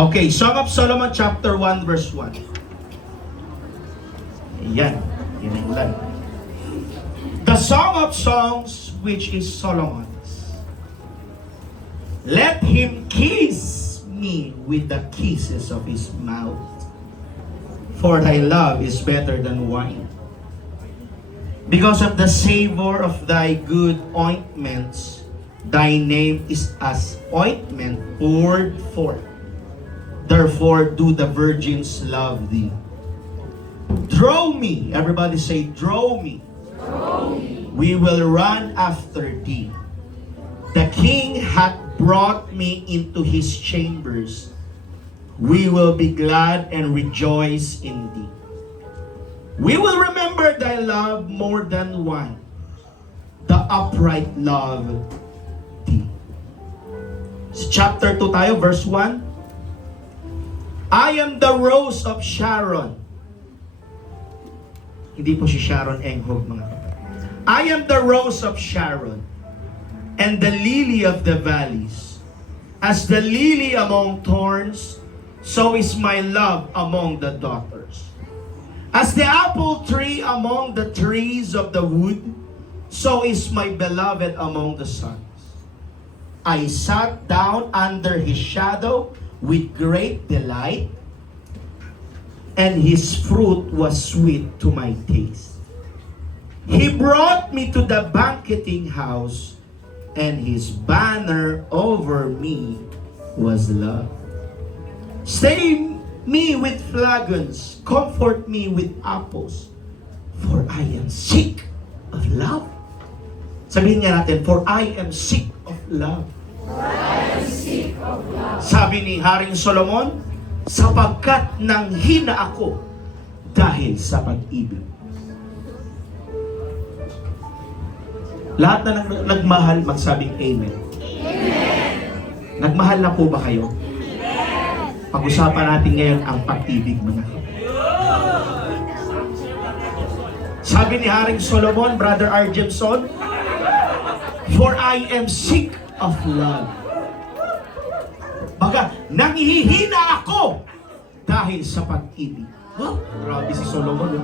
Okay, Song of Solomon chapter 1 verse 1. Ayan, yun ang ulan. The Song of Songs which is Solomon's. Let him kiss me with the kisses of his mouth, for thy love is better than wine. Because of the savor of thy good ointments, thy name is as ointment poured forth. Therefore do the virgins love thee. Draw me, everybody say, draw me. Draw me. We will run after thee. The king hath brought me into his chambers. We will be glad and rejoice in thee. We will remember thy love more than wine. The upright love thee. Sa chapter 2 tayo, verse 1. I am the rose of Sharon. Hindi po si Sharon Enghog, mga kapatid. I am the rose of Sharon and the lily of the valleys. As the lily among thorns, so is my love among the daughters. As the apple tree among the trees of the wood, so is my beloved among the sons. I sat down under his shadow with great delight, and his fruit was sweet to my taste. He brought me to the banqueting house, and his banner over me was love. Stay me with flagons, comfort me with apples, for I am sick of love. Sabihin nga natin, for I am sick of love. Sabi ni Haring Solomon, sapagkat nanghina ako dahil sa pag-ibig. Lahat na nagmahal, magsabing amen. Amen. Nagmahal na po ba kayo? Amen. Pag-usapan natin ngayon ang pag-ibig, mga kapatid. Sabi ni Haring Solomon, Brother R. Jemson, for I am sick of love. Baga, nanghihina ako dahil sa pag-ibig. Wow, grabe si Solomon.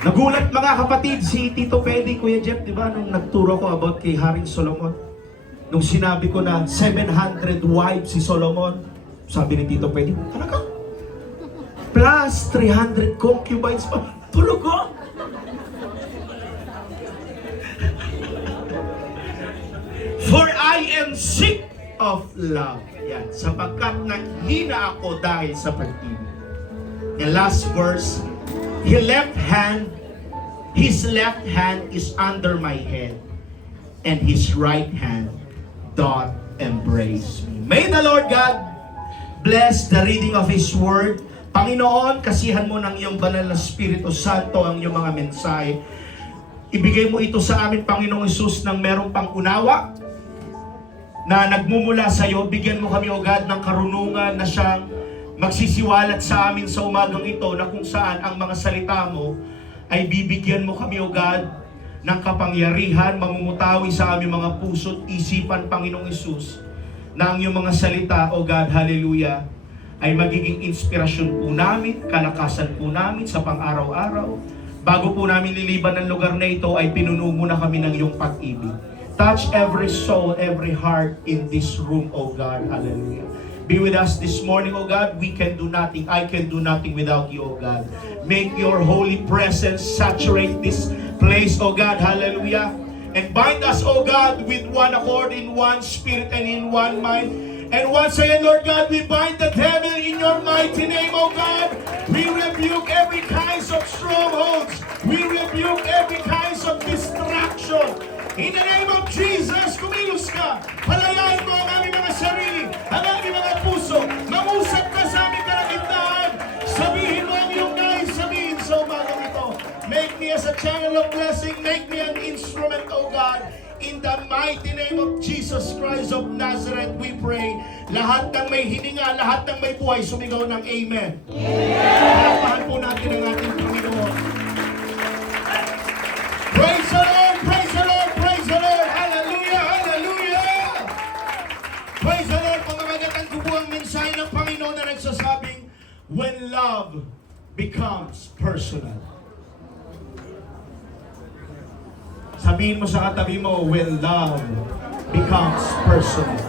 Nagulat, mga kapatid, si Tito Pedi, Kuya Jeff, di ba, nung nagturo ko about kay Haring Solomon, nung sinabi ko na 700 wives si Solomon, sabi ni Tito Pedi, talaga? Plus 300 concubines pa. Tulog ko? For I am sick of love. Yan. Sapagkat nanghina ako dahil sa pag-ibig. The last verse, his left hand is under my head, and his right hand doth embrace me. May the Lord God bless the reading of His Word. Panginoon, kasihan mo ng iyong banal na Espiritu Santo ang iyong mga mensahe. Ibigay mo ito sa amin, Panginoong Hesus, ng merong pang-unawa na nagmumula sa iyo. Bigyan mo kami, O God, ng karunungan na siyang magsisiwalat sa amin sa umagang ito, na kung saan ang mga salita mo ay bibigyan mo kami, O God, ng kapangyarihan, mamumutawi sa aming mga puso't isipan, Panginoong Hesus, na ang iyong mga salita, O God, hallelujah, ay magiging inspirasyon po namin, kalakasan po namin sa pang-araw-araw. Bago po namin liliban ng lugar na ito, ay pinuno mo na kami ng iyong pag-ibig. Touch every soul, every heart in this room, O God. Hallelujah. Be with us this morning, O God. We can do nothing. I can do nothing without you, O God. Make your holy presence saturate this place, O God. Hallelujah. And bind us, O God, with one accord, in one spirit and in one mind. And once again, Lord God, we bind the devil in your mighty name, O God. We rebuke every kinds of strongholds. We rebuke every kinds of distraction. In the name of Jesus, kumilos ka. Palayain mo ang aming mga sarili, ang aming mga puso. Mangusap ka sa aming kalagitnaan. Sabihin mo ang iyong nais sabihin sa umagang ito. Make me as a channel of blessing. Make me an instrument, O God. In the mighty name of Jesus Christ of Nazareth, we pray. Lahat ng may hininga, lahat ng may buhay, sumigaw ng Amen. Palapahan po natin ang ating Panginoon. Praise the Lord! Praise the Lord! Praise the Lord! Hallelujah! Hallelujah! Praise the Lord! Pangamagat ang kubuang mensahe ng Panginoon. araw na nagsasabing, when love becomes personal. Sabihin mo sa katabi mo, when love becomes personal.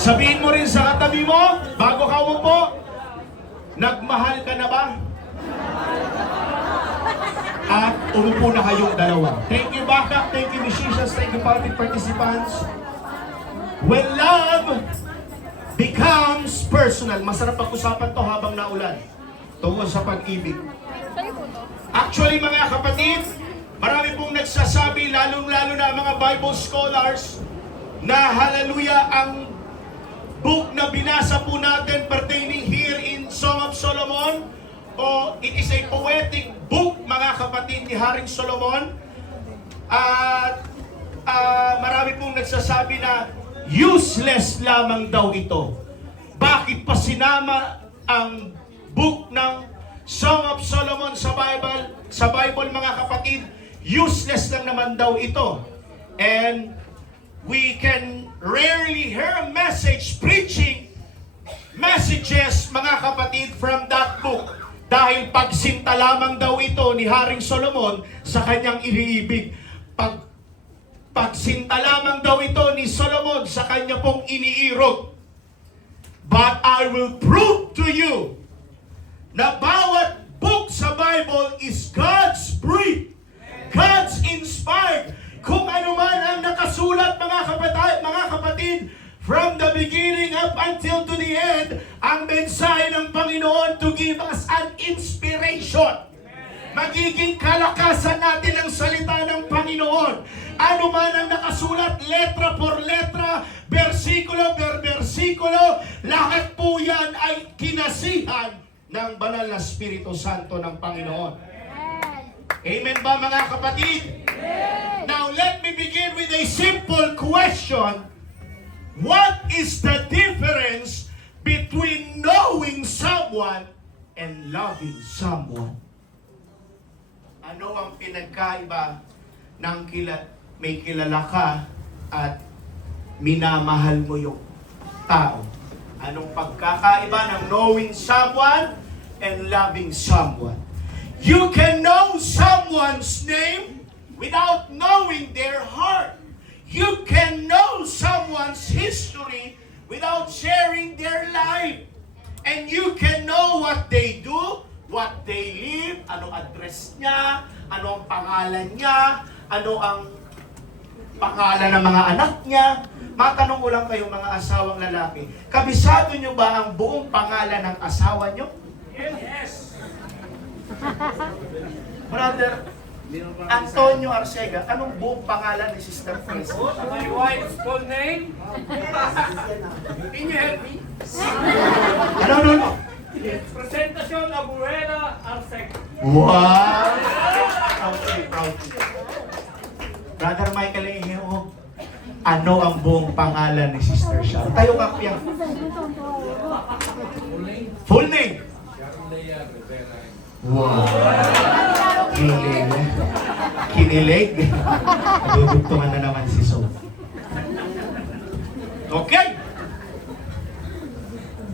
Sabihin mo rin sa katabi mo, bago ka umupo, nagmahal ka na ba? At umupo na kayong dalawa. Thank you, backup. Thank you, musicians. Thank you, participants. When love becomes personal. Masarap pag-usapan to habang naulan. Tungkol sa pag-ibig. Actually, mga kapatid, marami pong nagsasabi, lalong-lalo na mga Bible scholars, na hallelujah, ang book na binasa po natin pertaining here in Song of Solomon, o it is a poetic book, mga kapatid, ni Haring Solomon. At marami pong nagsasabi na useless lamang daw ito. Bakit pa sinama ang book ng Song of Solomon sa Bible, mga kapatid? Useless lang naman daw ito. And we can rarely hear a preaching messages, mga kapatid, from that book. Dahil pagsinta lamang daw ito ni Haring Solomon sa kanyang iniibig. Pagsinta lamang daw ito ni Solomon sa kanya pong iniirog. But I will prove to you na bawat book sa Bible is God's breathed, God's inspired. Kung ano man ang nakasulat, mga kapatid, from the beginning up until to the end, ang mensahe ng Panginoon to give us an inspiration. Magiging kalakasan natin ang salita ng Panginoon. Ano man ang nakasulat, letra por letra, versikulo per versikulo, lahat po yan ay kinasihan ng banal na Espiritu Santo ng Panginoon. Amen ba, mga kapatid? Now let me begin with a simple question. What is the difference between knowing someone and loving someone? Ano ang pinagkaiba ng may kilala ka at minamahal mo yung tao? Anong pagkakaiba ng knowing someone and loving someone? You can know someone's name without knowing their heart. You can know someone's history without sharing their life. And you can know what they do, what they live, ano address niya, ano ang pangalan niya, ano ang pangalan ng mga anak niya. Matanong ko lang kayo, mga asawang lalaki, kabisado niyo ba ang buong pangalan ng asawa niyo? Yes. Brother Antonio Arcega, anong buong pangalan ni Sister Chris? My wife's full name? Can you help me? Ano? Presentacion Abuela Arcega. Wow! Proud. Brother Michael Eheo, ano ang buong pangalan ni Sister Sharon? Tayo ka, Pia. Full name? Wow! Kinilig. Dudugtungan na naman si Soul. Okay.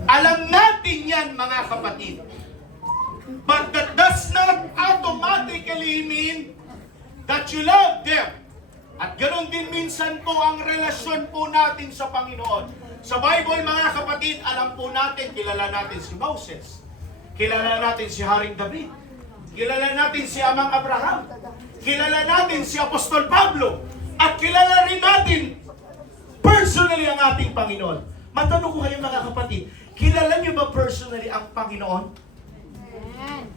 Alam natin yan, mga kapatid. But that does not automatically mean that you love them. At ganoon din minsan po ang relasyon po natin sa Panginoon. Sa Bible, mga kapatid, alam po natin, kilala natin si Moses. Kilala natin si Haring David. Kilala natin si Amang Abraham. Kilala natin si Apostol Pablo. At kilala rin natin personally ang ating Panginoon. Matanong ko kayo, mga kapatid, kilala niyo ba personally ang Panginoon?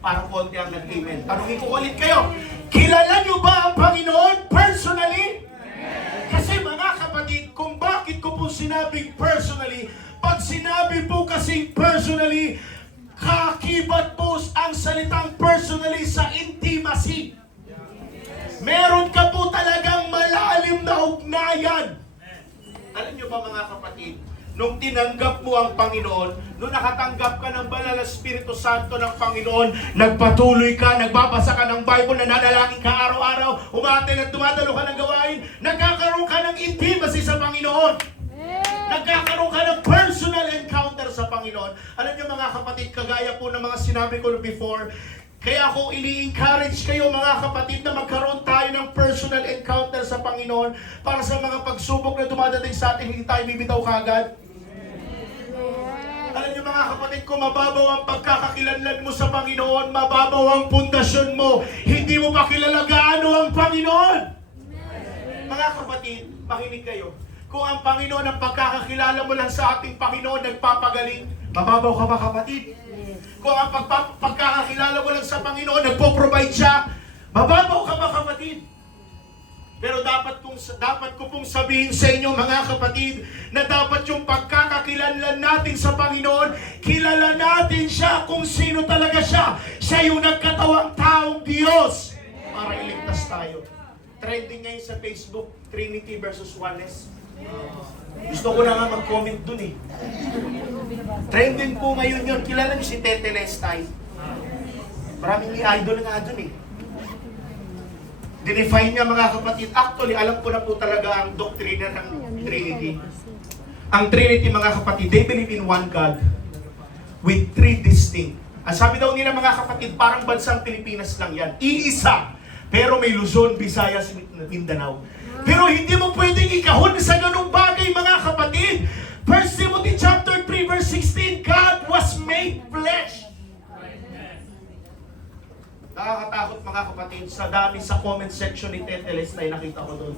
Parang konti ang nag-amen. Tanungin ko ulit kayo, kilala niyo ba ang Panginoon personally? Kasi, mga kapatid, kung bakit ko po sinabing personally, pag sinabi po kasing personally, kakibat po ang salitang personally sa intimacy. Meron ka po talagang malalim na ugnayan. Alam niyo ba, mga kapatid, nung tinanggap mo ang Panginoon, nung nakatanggap ka ng banal na Espiritu Santo ng Panginoon, nagpatuloy ka, nagbabasa ka ng Bible, nananalangin ka araw-araw, umaten at dumadalo ka ng gawain, nagkakaroon ka ng intimacy sa Panginoon. Nagkakaroon ka ng personal encounter sa Panginoon. Alam niyo mga kapatid, kagaya po ng mga sinabi ko before, kaya ako ini-encourage kayo mga kapatid na magkaroon tayo ng personal encounter sa Panginoon para sa mga pagsubok na dumadating sa atin, hindi tayo bibitaw kagad. Alam niyo mga kapatid, kung mababaw ang pagkakakilanlan mo sa Panginoon, mababaw ang pundasyon mo, hindi mo pa kilala gaano ang Panginoon. Mga kapatid, makinig kayo. Kung ang Panginoon, ang pagkakakilala mo lang sa ating Panginoon, nagpapagaling, mababaw ka ba kapatid? Kung ang pagkakakilala mo lang sa Panginoon, nagpo-provide siya, mababaw ka ba kapatid? Pero dapat ko pong sabihin sa inyo mga kapatid, na dapat yung pagkakakilanlan natin sa Panginoon, kilala natin siya kung sino talaga siya. Siya yung nagkatawang taong Diyos para iligtas tayo. Trending ngayon sa Facebook, Trinity versus Oneness. Gusto ko na nga mag-comment dun eh. Trending po ngayon yun. Kilala niyo si Tete Lestay? Maraming idol nga dun eh. Dinefine niya mga kapatid. Actually, alam ko na po talaga ang doktrina ng Trinity. Ang Trinity mga kapatid, they believe in one God with three distinct. Ang sabi daw nila mga kapatid, parang bansang Pilipinas lang yan. Iisa. Pero may Luzon, Visayas, Mindanao. Pero hindi mo pwedeng ikahon sa ganung bagay mga kapatid. 1 Timothy chapter 3 verse 16, God was made flesh. Nakakatakot mga kapatid, sa dami sa comment section ni Tete Lestay, nakita ko doon.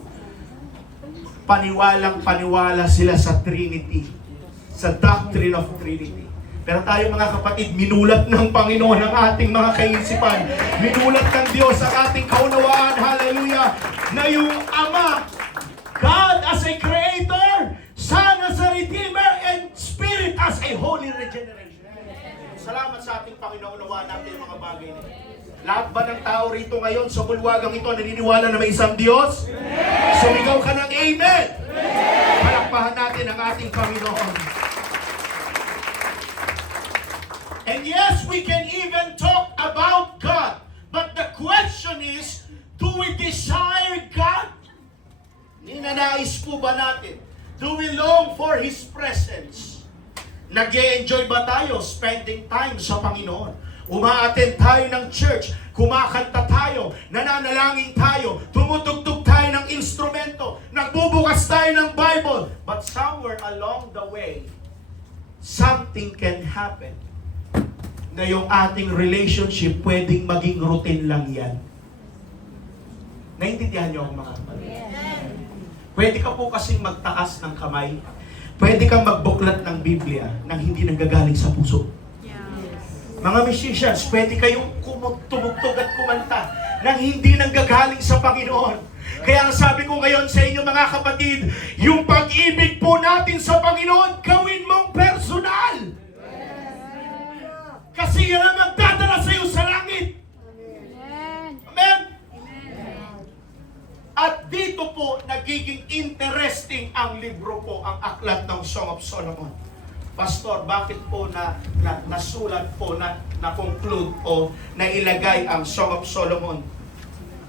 Paniwalang-paniwala sila sa Trinity, sa doctrine of Trinity. Pero tayo mga kapatid, minulat ng Panginoon ang ating mga kaisipan. Minulat ng Diyos ang ating kaunawaan, hallelujah, na yung Ama, God as a Creator, Son as a Redeemer, and Spirit as a Holy Regeneration. Salamat sa ating Panginoon, unawaan natin yung mga bagay nito. Lahat ba ng tao rito ngayon sa bulwagang ito naniniwala na may isang Diyos? Sumigaw ka ng Amen! Palakpahan natin ang ating Panginoon. And yes, we can even talk about God. But the question is, do we desire God? Ninanais po ba natin? Do we long for His presence? Nag-e-enjoy ba tayo spending time sa Panginoon? Uma-attend tayo ng church, kumakanta tayo, nananalangin tayo, tumutugtog tayo ng instrumento, nagbubukas tayo ng Bible. But somewhere along the way, something can happen na yung ating relationship pwedeng maging routine lang yan. Naintindihan niyo ako mga kapatid? Pwede ka po kasing magtaas ng kamay. Pwede kang magbuklat ng Biblia nang hindi nanggagaling sa puso. Mga musicians, pwede kayong tumugtog at kumanta nang hindi nanggagaling sa Panginoon. Kaya ang sabi ko ngayon sa inyo mga kapatid, yung pag-ibig po natin sa Panginoon, gawin mong personal. Kasi yan ang magdadala sa iyo sa langit. Amen? At dito po, nagiging interesting ang libro po, ang aklat ng Song of Solomon. Pastor, bakit po nasulat po, na-conclude o nailagay ang Song of Solomon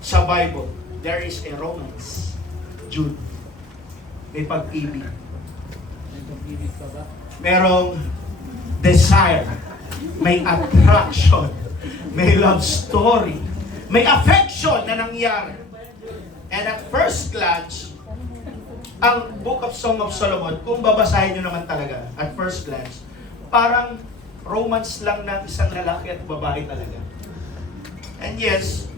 sa Bible? There is a romance. Jude. May pag-ibig. Merong desire. May attraction. May love story. May affection na nangyari. And at first glance, ang Book of Song of Solomon, kung babasahin nyo naman talaga, at first glance, parang romance lang ng isang lalaki at babae talaga. And yes,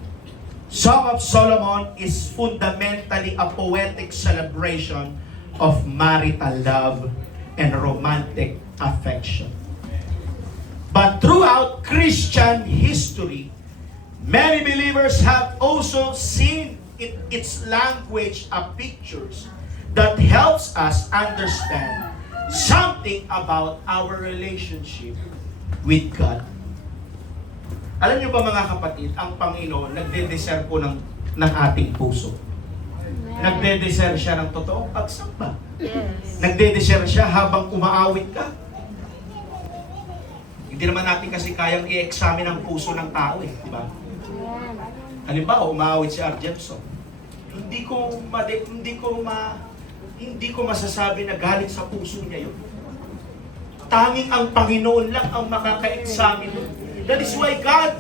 Song of Solomon is fundamentally a poetic celebration of marital love and romantic affection. But throughout Christian history, many believers have also seen its language of pictures that helps us understand something about our relationship with God. Alam niyo ba mga kapatid, ang Panginoon nagde-deserve po ng ating puso. Nagde-deserve siya ng totoong pagsamba. Nagde-deserve siya habang umaawit ka. Hindi naman natin kasi kayang i-examine ang puso ng tao di ba? Halimbawa, umaawit si Arjepson. Hindi ko hindi ko masasabi na galing sa puso niya yun. Tanging ang Panginoon lang ang makaka-examine nun. That is why God,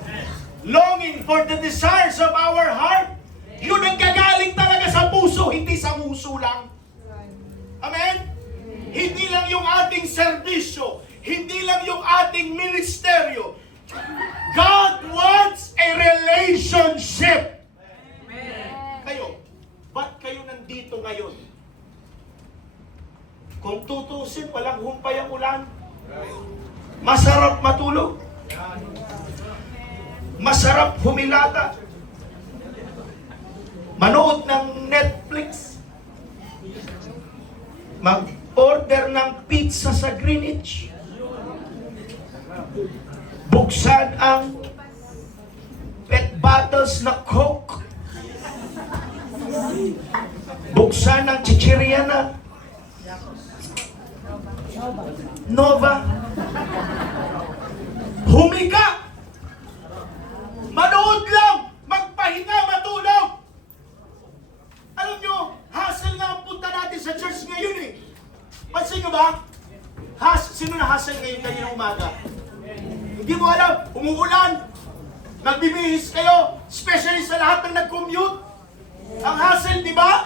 longing for the desires of our heart, yun ang gagaling talaga sa puso, hindi sa nguso lang. Amen? Hindi lang yung ating serbisyo, hindi lang yung ating ministeryo. God wants a relationship. Kayo, ba't kayo nandito ngayon? Kung tutusin, walang humpay ang ulan. Masarap matulog. Masarap humilata. Manood ng Netflix. Mag-order ng pizza sa Greenwich. Buksan ang pet bottles na Coke. Buksan ang chichirya na Nova. Humiga. Manood lang. Magpahinga, matulog. Alam nyo, hassle nga ang punta natin sa church ngayon eh. Pansin nyo ba? Sino na hassle ngayon kanina umaga? Hindi mo alam, umuulan. Nagbibihis kayo, especially sa lahat ng nag-commute. Ang hassle, di ba?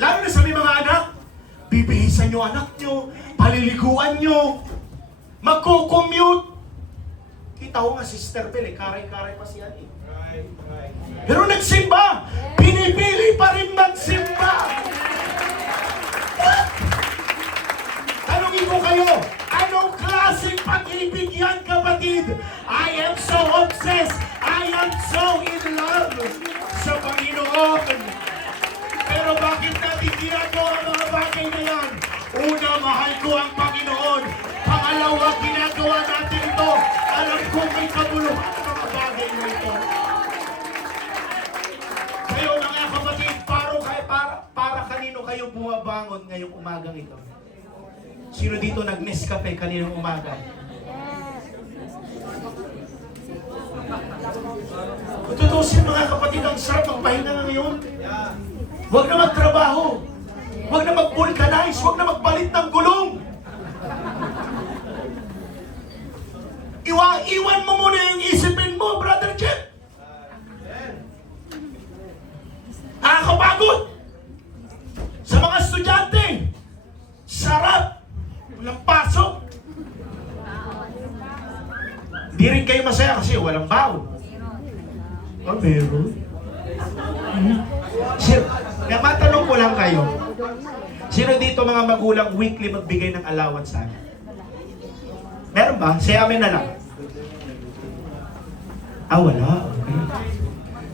Lalo na sa may mga anak. Bibihisan nyo anak nyo, paliliguan nyo, magko-commute. Kita ko nga Sister Bel, karay-karay pa siya eh. Pero nagsimba, pinipili pa rin magsimba. What? Tanungin ko kayo, anong klaseng pag-ibig yan, kapatid? I am so obsessed, I am so in love sa Panginoon. Pero bakit natin ginagawa ang mga bagay na yan? Una, mahal ko ang Panginoon. Pangalawa, ginagawa natin ito. Alam ko may kabuluhan ang mga bagay na ito. Kayo mga kapatid, para kanino kayo bumabangon ngayong umagang ito? Sino dito nag-Nescafe kaninang umaga? Kung tutusin mga kapatid, ang sarap magpahinga ngayon. Huwag na magtrabaho. Huwag na mag-vulcanize. Huwag na magpalit ng gulong. Iwan mo muna yung isipin mo, Brother Jeff. Nakakapagod. Sa mga estudyante, sarap. Walang pasok. Di rin kayo masaya kasi walang baon. Oh, meron. Sir, matanong ko lang kayo. Sino dito mga magulang weekly magbigay ng allowance sa akin? Meron ba? Say amin na lang. Wala. Okay.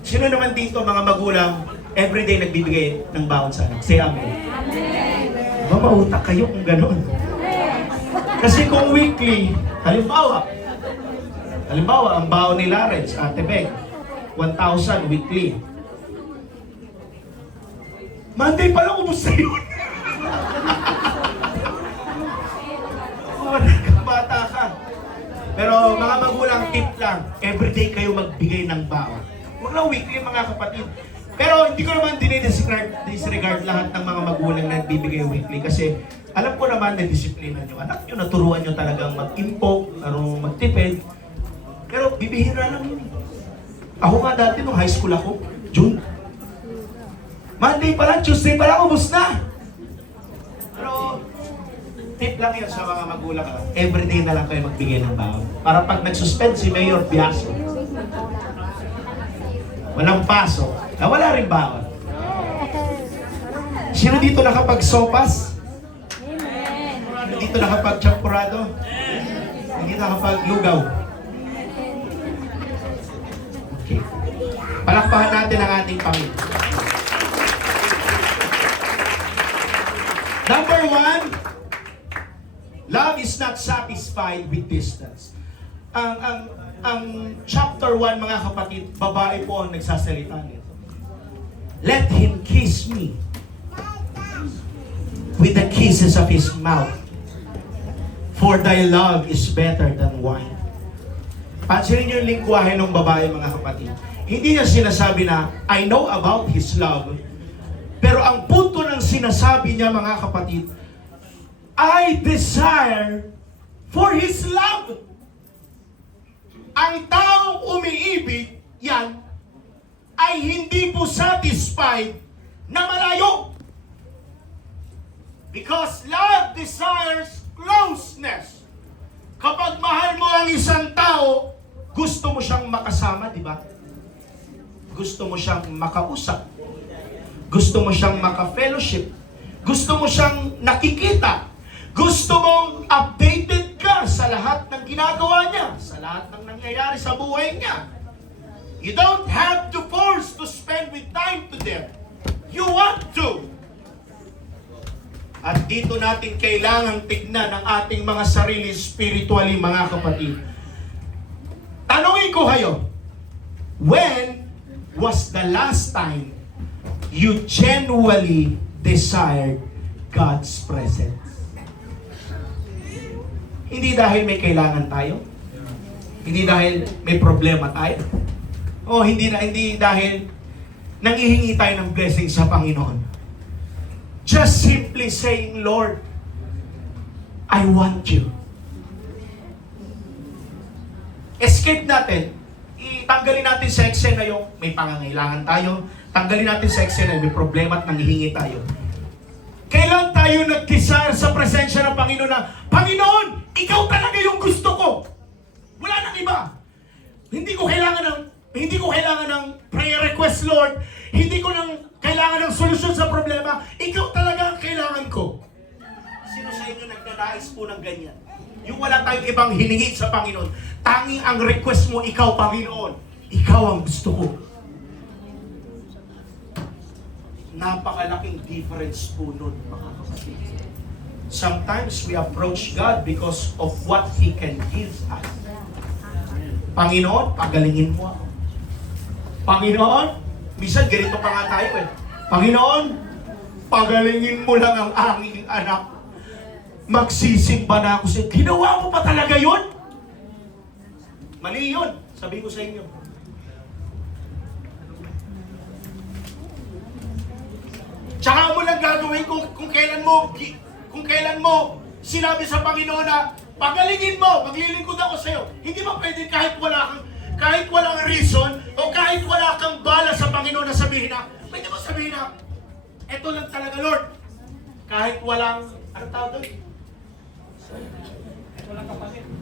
Sino naman dito mga magulang everyday nagbibigay ng baon sa akin? Say amin. Mautak kayo kung gano'n. Kasi kung weekly, halimbawa, ang baon ni Lawrence, Ate Beg, 1,000 weekly. Monday pa lang, ubus na yun. Bata ka. Pero mga magulang, tip lang, everyday kayo magbigay ng baon. Huwag lang weekly mga kapatid. Pero hindi ko naman disregard lahat ng mga magulang na nagbibigay weekly kasi alam ko naman na disiplina nyo. Anak nyo, naturuan nyo talagang mag-impok, magtipid. Pero bibihira lang yun. Ako nga dati nung high school ako, June. Monday pa lang, Tuesday pa lang, ubus na. Pero tip lang yun sa mga magulang. Everyday na lang kayo magbigay ng baon. Para pag nag-suspend si Mayor Biaso, walang pasok, wala rin baon. Sino dito nakapag-sopas? Sino dito nakapag-champurado? Hindi nakapag-lugaw? Okay. Palakpakan natin ang ating Panginoon. Number 1, love is not satisfied with distance. Ang chapter 1, mga kapatid, babae po ang nagsasalita nito. Let him kiss me with the kisses of his mouth, for thy love is better than wine. Pansinin niyo yung lingwahe ng babae, mga kapatid. Hindi niya sinasabi na, I know about his love, pero ang punto ng sinasabi niya, mga kapatid, I desire for His love. Ang taong umiibig, yan, ay hindi po satisfied na malayo. Because love desires closeness. Kapag mahal mo ang isang tao, gusto mo siyang makasama, di ba? Gusto mo siyang makausap. Gusto mo siyang maka-fellowship. Gusto mo siyang nakikita. Gusto mong updated ka sa lahat ng ginagawa niya, sa lahat ng nangyayari sa buhay niya. You don't have to force to spend with time to them. You want to. At dito natin kailangang tignan ang ating mga sarili spiritually, mga kapatid. Tanungin ko kayo, when was the last time you genuinely desired God's presence? Hindi dahil may kailangan tayo. Hindi dahil may problema tayo. O hindi dahil nanghihingi tayo ng blessing sa Panginoon. Just simply saying, Lord, I want you. Escape natin. Itanggalin natin sa eksena yung may pangangailangan tayo. Tanggalin natin sa eksena yung may problema at nanghihingi tayo. Kailan tayo nag-desire sa presensya ng Panginoon na, Panginoon, Ikaw talaga yung gusto ko. Wala nang iba. Hindi ko kailangan ng prayer request, Lord. Hindi ko kailangan ng solusyon sa problema. Ikaw talaga ang kailangan ko. Sino sa inyo nagdadais po ng ganyan? Yung wala tayong ibang hiningi sa Panginoon. Tanging ang request mo, Ikaw, Panginoon. Ikaw ang gusto ko. Napakalaking difference po nun, mga kapatid. Sometimes we approach God because of what He can give us. Panginoon, pagalingin mo ako. Panginoon, minsan ganito pa nga tayo eh. Panginoon, pagalingin mo lang ang aking anak. Magsisimba na ako sa'yo. Ginawa mo pa talaga yun? Mali yun. Sabi ko sa inyo. Tsaka mo lang gagawin kung kailan mo sinabi sa Panginoon na pagalingin mo, maglilingkod ako sa'yo. Hindi ba pwede kahit walang reason o kahit wala kang bala sa Panginoon na sabihin na, pwede mo sabihin na, eto lang talaga, Lord. Kahit walang, ano tawag doon?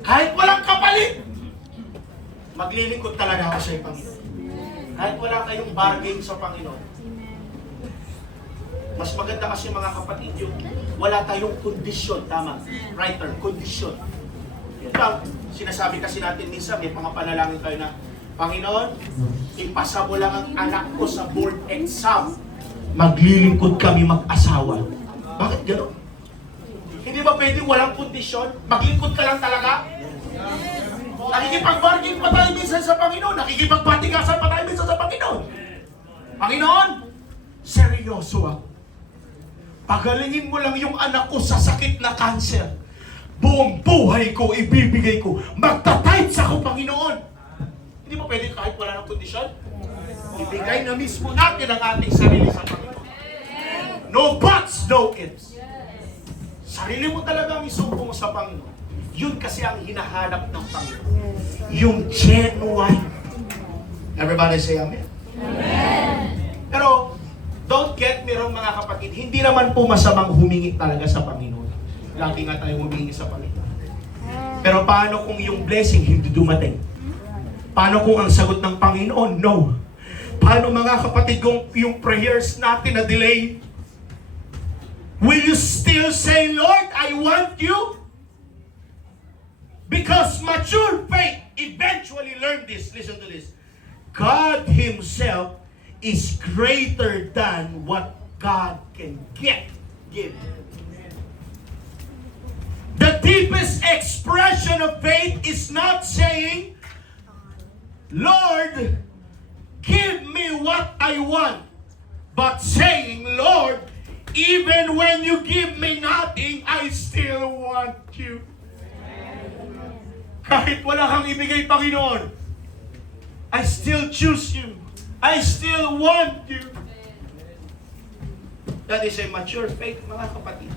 Kahit walang kapalit. Maglilingkod talaga ako sa'yo, Panginoon. Kahit wala kayong bargain sa Panginoon. Mas maganda kasi mga kapatid yung wala tayong kondisyon, tama? Writer, kondisyon. Yun lang, sinasabi kasi natin minsan, may mga panalangin kayo na, Panginoon, ipasa mo lang ang anak ko sa board exam. Maglilingkod kami mag-asawa. Bakit gano'n? Hindi ba pwede walang kondisyon? Maglingkod ka lang talaga? Nakikipag-bargain pa tayo minsan sa Panginoon. Nakikipag-batigasan pa tayo minsan sa Panginoon. Panginoon, seryoso ako. Pagalingin mo lang yung anak ko sa sakit na cancer. Buong buhay ko, ibibigay ko. Magta-tithes ako, Panginoon. Hindi mo pwede kahit wala ng kondisyon? Ibigay na mismo natin ang ating sarili sa Panginoon. No buts, no ifs. Sarili mo talaga ang isumpo mo sa Panginoon. Yun kasi ang hinahanap ng Panginoon. Yung genuine. Everybody say amen? Amen. Pero, don't get me wrong mga kapatid, hindi naman po masamang humingi talaga sa Panginoon. Lagi nga tayong humingi sa Panginoon. Pero paano kung yung blessing hindi dumating? Paano kung ang sagot ng Panginoon, no? Paano mga kapatid kung yung prayers natin na delay? Will you still say, Lord, I want you? Because mature faith eventually learn this. Listen to this. God Himself is greater than what God can give. The deepest expression of faith is not saying, Lord, give me what I want, but saying, Lord, even when you give me nothing, I still want you. Kahit wala kang ibigay, Panginoon, I still choose you. I still want you. That is a mature faith, mga kapatid.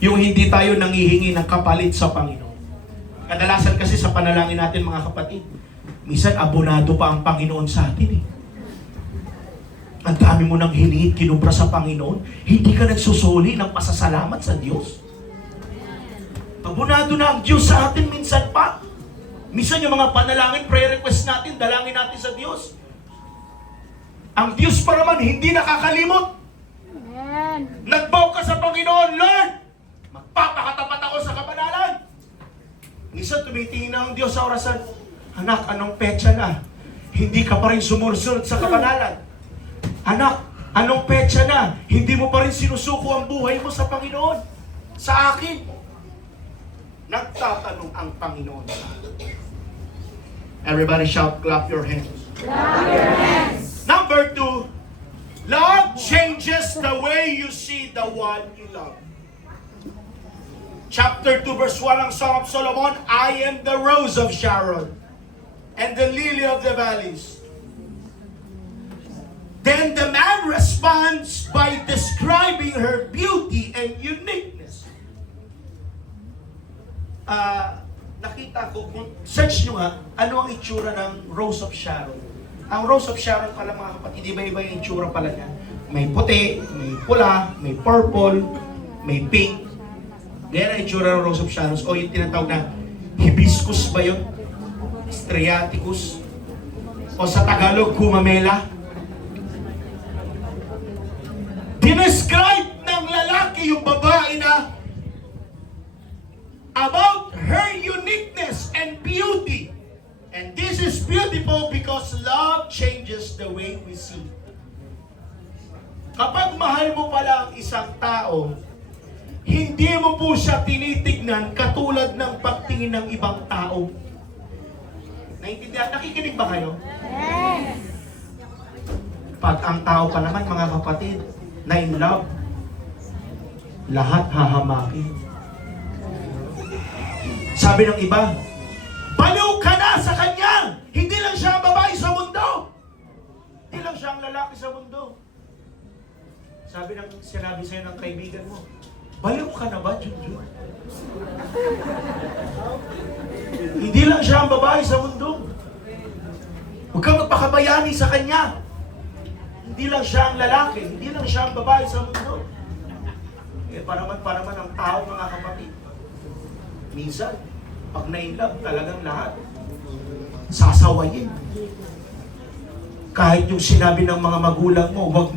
Yung hindi tayo nangihingi ng kapalit sa Panginoon. Kadalasan kasi sa panalangin natin, mga kapatid, minsan abonado pa ang Panginoon sa atin eh. Ang dami mo nang hinihit, kinumpra sa Panginoon, hindi ka nagsusuli ng pasasalamat sa Diyos. Abonado na ang Diyos sa atin minsan pa. Minsan yung mga panalangin, prayer request natin, dalangin natin sa Diyos. Ang Diyos pa naman, hindi nakakalimot. Nagbow ka sa Panginoon, Lord, magpapakatapat ako sa kabanalan. Minsan tumitingin na ang Diyos sa orasan, anak, anong petsa na? Hindi ka pa rin sumusunod sa kabanalan. Anak, anong petsa na? Hindi mo pa rin sinusuko ang buhay mo sa Panginoon. Sa akin. Nagtatanong ang Panginoon sa akin. Everybody shout, clap your hands. Clap your hands. Number 2, love changes the way you see the one you love. Chapter 2 verse 1 ng Song of Solomon, I am the rose of Sharon and the lily of the valleys. Then the man responds by describing her beauty and uniqueness. Nakita ko, kung search nyo nga, ano ang itsura ng Rose of Sharon. Ang Rose of Sharon pala, mga kapatid, iba-iba yung itsura pala niya. May puti, may pula, may purple, may pink. Ganyan ang itsura ng Rose of Sharon. O yung tinatawag na hibiscus ba yun? Striaticus? O sa Tagalog, kumamela? Dinescribe ng lalaki yung babae na about her uniqueness and beauty. And this is beautiful because love changes the way we see. Kapag mahal mo pala ang isang tao, hindi mo po siya tinitignan katulad ng pagtingin ng ibang tao. Naintindihan? Nakikinig ba kayo? Yes. Pag ang tao pa naman, mga kapatid, na in love, lahat hahamakin. Sabi ng iba, baliw ka na sa kanya! Hindi lang siya ang babae sa mundo! Hindi lang siya ang lalaki sa mundo. Sinabi sa'yo ng kaibigan mo, baliw ka na ba, Junjun? Hindi lang siya ang babae sa mundo. Huwag kang magpakabayani sa kanya. Hindi lang siya ang lalaki, hindi lang siya ang babae sa mundo. Para naman ang tao, mga kapatid. Minsan, pag na-inlove, talagang lahat sasawayin. Kahit yung sinabi ng mga magulang mo, wag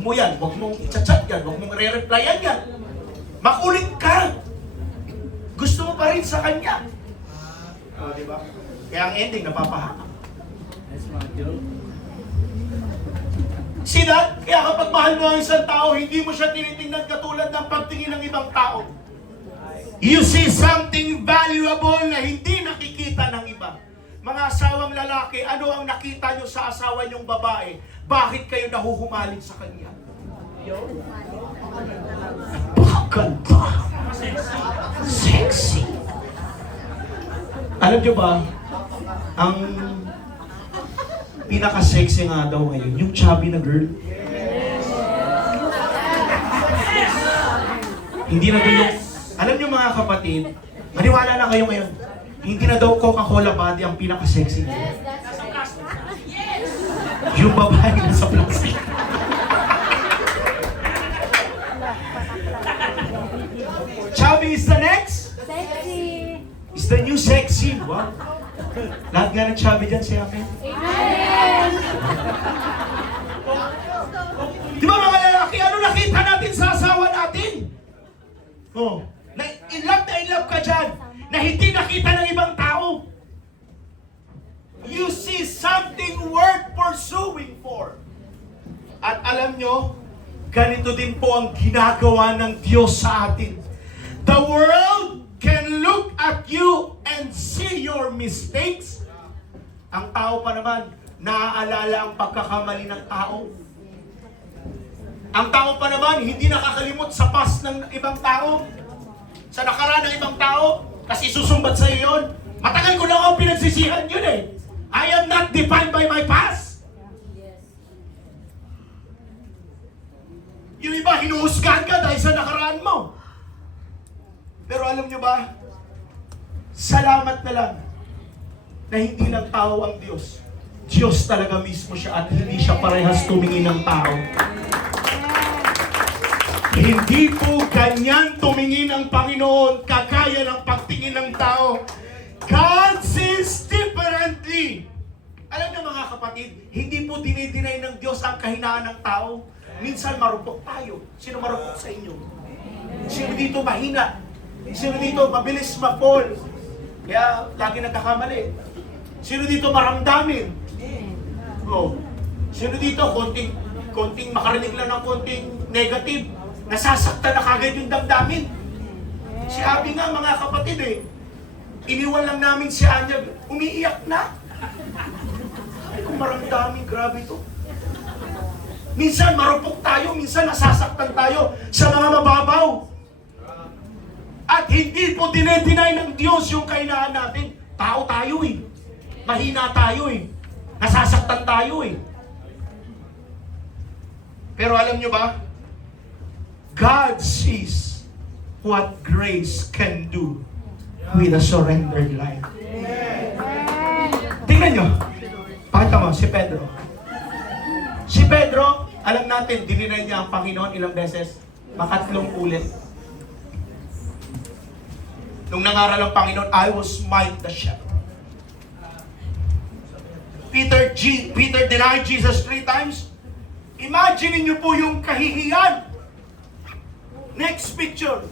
mo yan, wag mong i-chat yan, wag mong re-replyan yan. Makulit ka! Gusto mo pa rin sa kanya. Diba? Kaya ang ending, napapahamak. See that? Kaya kapag mahal mo ang isang tao, hindi mo siya tinitingnan katulad ng pagtingin ng ibang tao. You see something valuable na hindi nakikita ng iba. Mga asawang lalaki, ano ang nakita nyo sa asawa nyong babae? Bakit kayo nahuhumaling sa kanya? Napakaganda. Sexy. Alam nyo ba, ang pinaka-sexy nga daw ngayon, yung chubby na girl. Hindi na daw yung, alam nyo mga kapatid, maniwala na kayo ngayon, hindi na daw Coca-Cola body ang pinaka-sexy ngayon. Yung babae na sa plastic. Chubby is the next? Sexy. Is the new sexy. Wow. Lahat nga ng chubby dyan, siya amin. Amen. Di ba mga lalaki, ano nakita natin sa asawa natin? Oh, in love ka dyan, na hindi nakita ng ibang tao. You see something worth pursuing for. At alam nyo, ganito din po ang ginagawa ng Diyos sa atin. The world can look at you and see your mistakes. Ang tao pa naman, naaalala ang pagkakamali ng tao. Ang tao pa naman, hindi nakakalimot sa past ng ibang tao. Sa nakaraan ng ibang tao, kasi susumbat sa iyo yun. Matagal ko na ako pinagsisihan yun eh. I am not defined by my past. Yung iba, sa nakaraan mo. Pero alam nyo ba, salamat na lang na hindi lang tao ang Diyos. Diyos talaga mismo siya at hindi siya parehas tumingin ng tao. Hindi po ganyan tumingin ang Panginoon kagaya ng pagtingin ng tao. God sees differently. Alam niyo mga kapatid, hindi po dinidinay ng Diyos ang kahinaan ng tao. Minsan marupok tayo. Sino marupok sa inyo? Sino dito mahina? Sino dito mabilis ma-fall? Kaya lagi nagkakamali. Sino dito maramdamin? Oh. Sino dito konting makarinig lang ng konting negative? Nasasaktan na kagad yung damdamin. Si Abby nga mga kapatid iniwan lang namin si Anya, umiiyak na. Ay kung maramdamin, grabe to. Minsan marupok tayo, minsan nasasaktan tayo sa mga mababaw. At hindi po dinedeny ng Diyos yung kahinaan natin. Tao tayo mahina tayo nasasaktan tayo Pero alam nyo ba? God sees what grace can do with a surrendered life. Tingnan nyo. Pakita mo, si Pedro. Si Pedro, alam natin, dininay niya ang Panginoon ilang beses? Makatlong ulit. Nung nangaral ang Panginoon, I will smite the shepherd. Peter denied Jesus 3 times. Imagine niyo po yung kahihiyan. Next picture.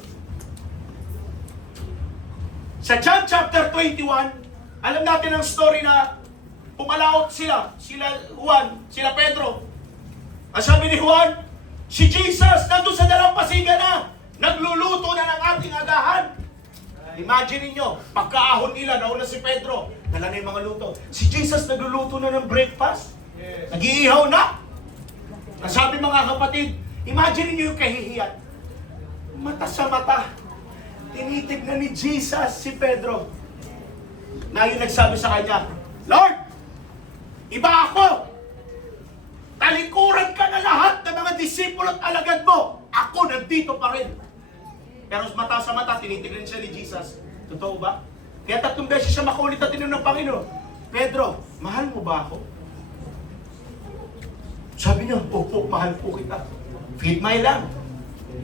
Sa John chapter 21, alam natin ang story na pumalaot sila Juan, sila Pedro. Ang sabi ni Juan, si Jesus nandun sa dalampasigan na, nagluluto na ng ating agahan. Imagine niyo, pagkaahon nila, nauna si Pedro, dala na yung mga luto. Si Jesus nagluluto na ng breakfast. Nag-iihaw na. Nasabi mga kapatid, imagine niyo yung kahihiyan. Mata sa mata, tinitignan ni Jesus si Pedro. Na yung nagsabi sa kanya, Lord, iba ako. Talikuran ka na lahat ng mga disipulo at alagad mo. Ako nandito pa rin. Pero mata sa mata, tinitignan siya ni Jesus. Totoo ba? Kaya 3 beses siya makulit na tinanong ng Panginoon, Pedro, mahal mo ba ako? Sabi niya, opo, mahal po kita. Feed my lamb.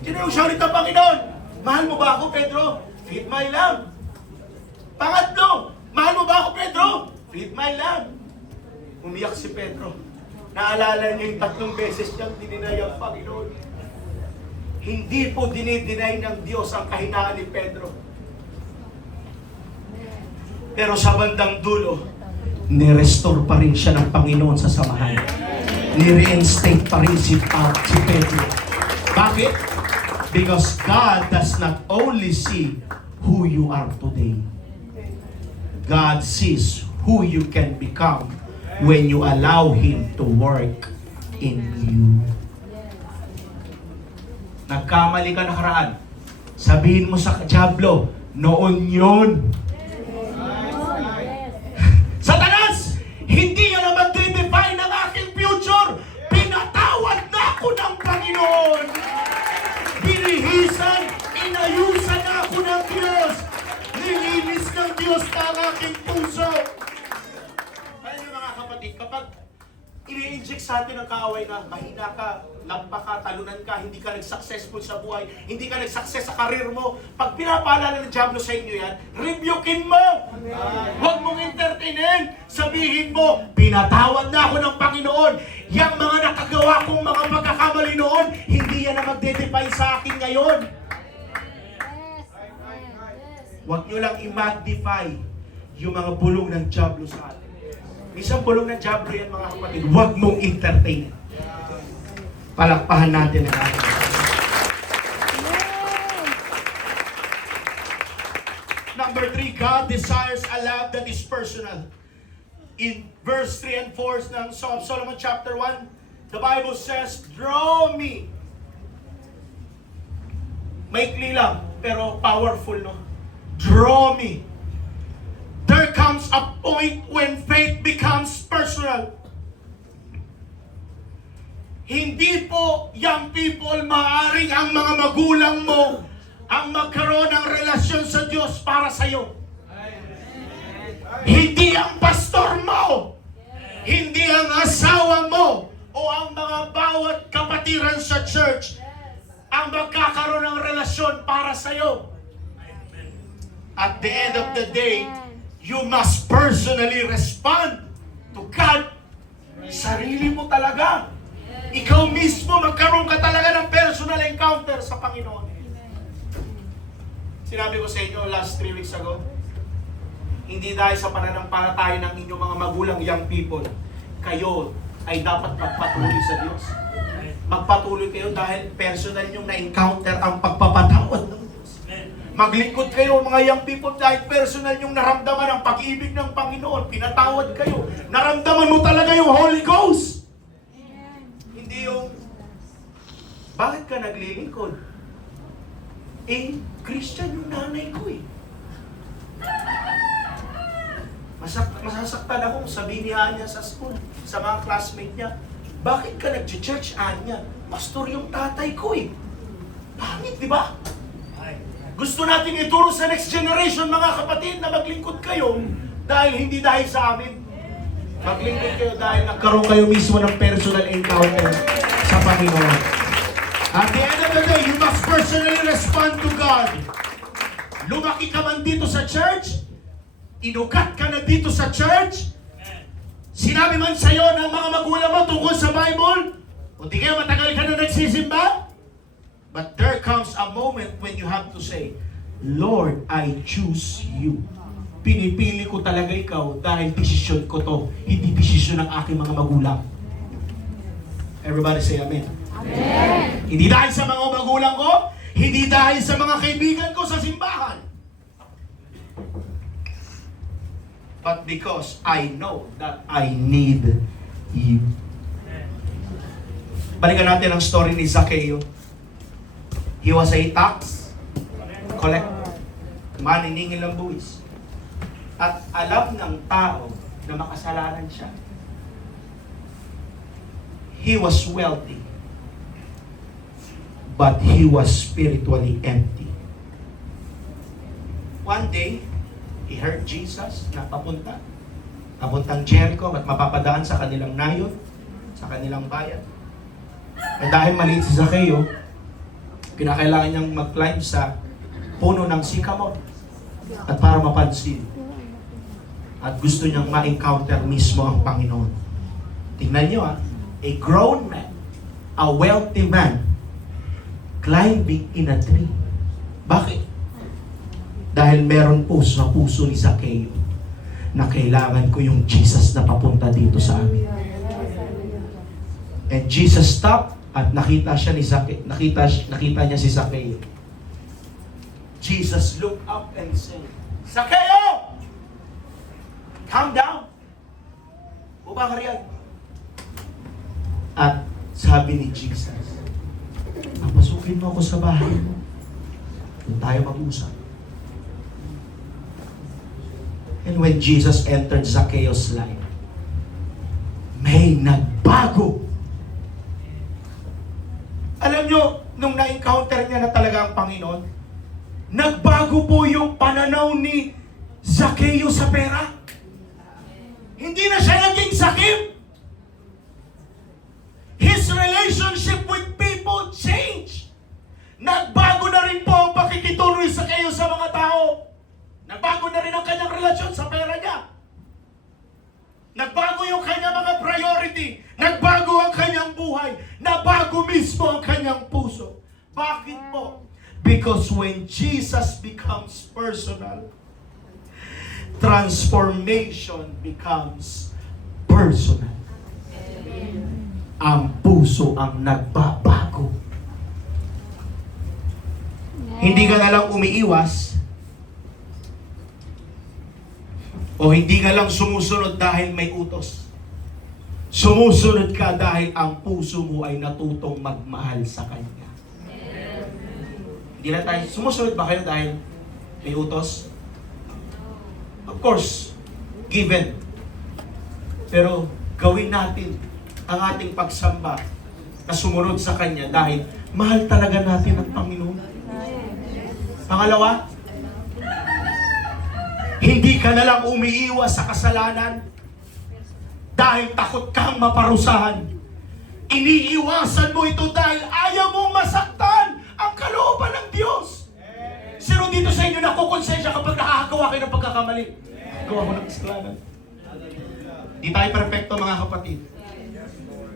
Tinanong siya ulit ng Panginoon, mahal mo ba ako, Pedro? Feed my lamb. Pangatlo, mahal mo ba ako, Pedro? Feed my lamb. Umiyak si Pedro. Naalala niya yung 3 beses niyang dininay ang Panginoon. Hindi po dinidinay ng Diyos ang kahinaan ni Pedro. Pero sa bandang dulo, ni-restore pa rin siya ng Panginoon sa samahan. Ni-reinstate pa rin si Pedro. Bakit? Because God does not only see who you are today. God sees who you can become when you allow Him to work in you. Nagkamali ka nakaraan. Sabihin mo sa Diablo, noon yun. Satanas, hindi yan ang mag-define ng aking future. Pinatawad na ako ng Panginoon. Binihisan, inayusan na ako ng Diyos. Nilinis ng Diyos na ang aking puso. Alam niyo mga kapatid, kapag ini-inject sa atin ang kaaway na mahina ka, lampa ka, talunan ka, hindi ka nag-successful sa buhay, hindi ka nag-success sa karir mo, pag pinapaalala ng Diablo sa inyo yan, rebukein mo! Huwag mong entertainin! Sabihin mo, pinatawad na ako ng Panginoon. Yang mga nakagawa kong mga pagkakamali noon, hindi yan na magde-define sa akin ngayon. Huwag nyo lang i-magnify yung mga bulong ng Diablo sa atin. Isang bulong ng Diablo yan mga kapatid, huwag mong entertain. Palakpahan natin ang ating. Number 3, God desires a love that is personal. In verse 3 and 4 ng Song of Solomon chapter 1, the Bible says, draw me. Maikli lang, pero powerful, no? Draw me. There comes a point when faith becomes personal. Hindi po, young people, maaaring ang mga magulang mo ang magkaroon ng relasyon sa Diyos para sa'yo. Hindi ang pastor mo, hindi ang asawa mo, o ang mga bawat kapatiran sa church ang magkakaroon ng relasyon para sa'yo. At the end of the day, you must personally respond to God. Sarili mo talaga. Ikaw mismo magkaroon ka talaga ng personal encounter sa Panginoon. Sinabi ko sa inyo last 3 weeks ago, hindi dahil sa pananampalataya ng inyong mga magulang, young people, kayo ay dapat magpatuloy sa Diyos. Magpatuloy kayo dahil personal nyong na-encounter ang pagpapatawad ng Diyos. Maglingkod kayo mga young people dahil personal nyong naramdaman ang pag-ibig ng Panginoon. Pinatawad kayo. Naramdaman mo talaga yung Holy Ghost. Hindi yung, bakit ka naglilingkod? Christian yung nanay ko eh. Masasaktan ako sabihin niya sa school, sa mga classmate niya, bakit ka nag-church, Anya? Pastor yung tatay ko eh. Pangit, di ba? Gusto natin ituro sa next generation, mga kapatid, na maglingkod kayo dahil hindi dahil sa amin. Maglingkod kayo dahil nagkaroon kayo mismo ng personal encounter sa Panginoon. At the end of the day, you must personally respond to God. Lumaki ka man dito sa church, inukat ka na dito sa church, sinabi man sa'yo ng mga magulang mo tungkol sa Bible, o di kaya matagal ka na nagsisimba, but there comes a moment when you have to say, Lord, I choose you. Pinipili ko talaga ikaw dahil desisyon ko to, hindi desisyon ng aking mga magulang. Everybody say amen. Amen. Hindi dahil sa mga magulang ko, hindi dahil sa mga kaibigan ko sa simbahan. But because I know that I need you. Balikan natin ang story ni Zacchaeus. He was a tax collector. Maniningil ng buwis. At alam ng tao na makasalanan siya. He was wealthy. But he was spiritually empty. One day, he heard Jesus na papuntang Jericho at mapapadaan sa kanilang nayon, sa kanilang bayan. At dahil maliit si Zacchaeus, kinakailangan niyang mag-climb sa puno ng sycamore at para mapansin. At gusto niyang ma-encounter mismo ang Panginoon. Tingnan niyo a grown man, a wealthy man, climbing in a tree. Bakit? Dahil meron po sa puso ni Zacchaeus na kailangan ko yung Jesus na papunta dito sa amin. And Jesus stopped at nakita siya ni Zacchaeus, nakita niya si Zacchaeus. Jesus looked up and said, Zacchaeus! Calm down! Baba ka riyan. At sabi ni Jesus, papasukin mo ako sa bahay mo. Doon tayo mag-usap. And when Jesus entered Zacchaeus' life, may nagbago. Alam nyo, nung na-encounter niya na talaga ang Panginoon, nagbago po yung pananaw ni Zacchaeus sa pera. Hindi na siya naging sakim. His relationship with people changed. Nagbago na rin po ang pakikituloy sa kayo sa mga tao. Nagbago na rin ang kanyang relasyon sa pera niya. Nagbago yung kanyang mga priority. Nagbago ang kanyang buhay. Nabago mismo ang kanyang puso. Bakit po? Because when Jesus becomes personal, transformation becomes personal. Ang puso ang nagbabago. Hindi ka na lang umiiwas o hindi ka lang sumusunod dahil may utos. Sumusunod ka dahil ang puso mo ay natutong magmahal sa Kanya. Hindi na tayo, sumusunod ba kayo dahil may utos? Of course, given. Pero gawin natin ang ating pagsamba na sumunod sa Kanya dahil mahal talaga natin ang Panginoon. Pangalawa, hindi ka na lang umiiwas sa kasalanan dahil takot kang maparusahan. Iniiwasan mo ito dahil ayaw mong masaktan ang kalooban ng Diyos. Sino dito sa inyo nakukonsensya kapag nakakagawa kayo ng pagkakamali? Gawa mo ng kasalanan. Di tayo perfecto mga kapatid.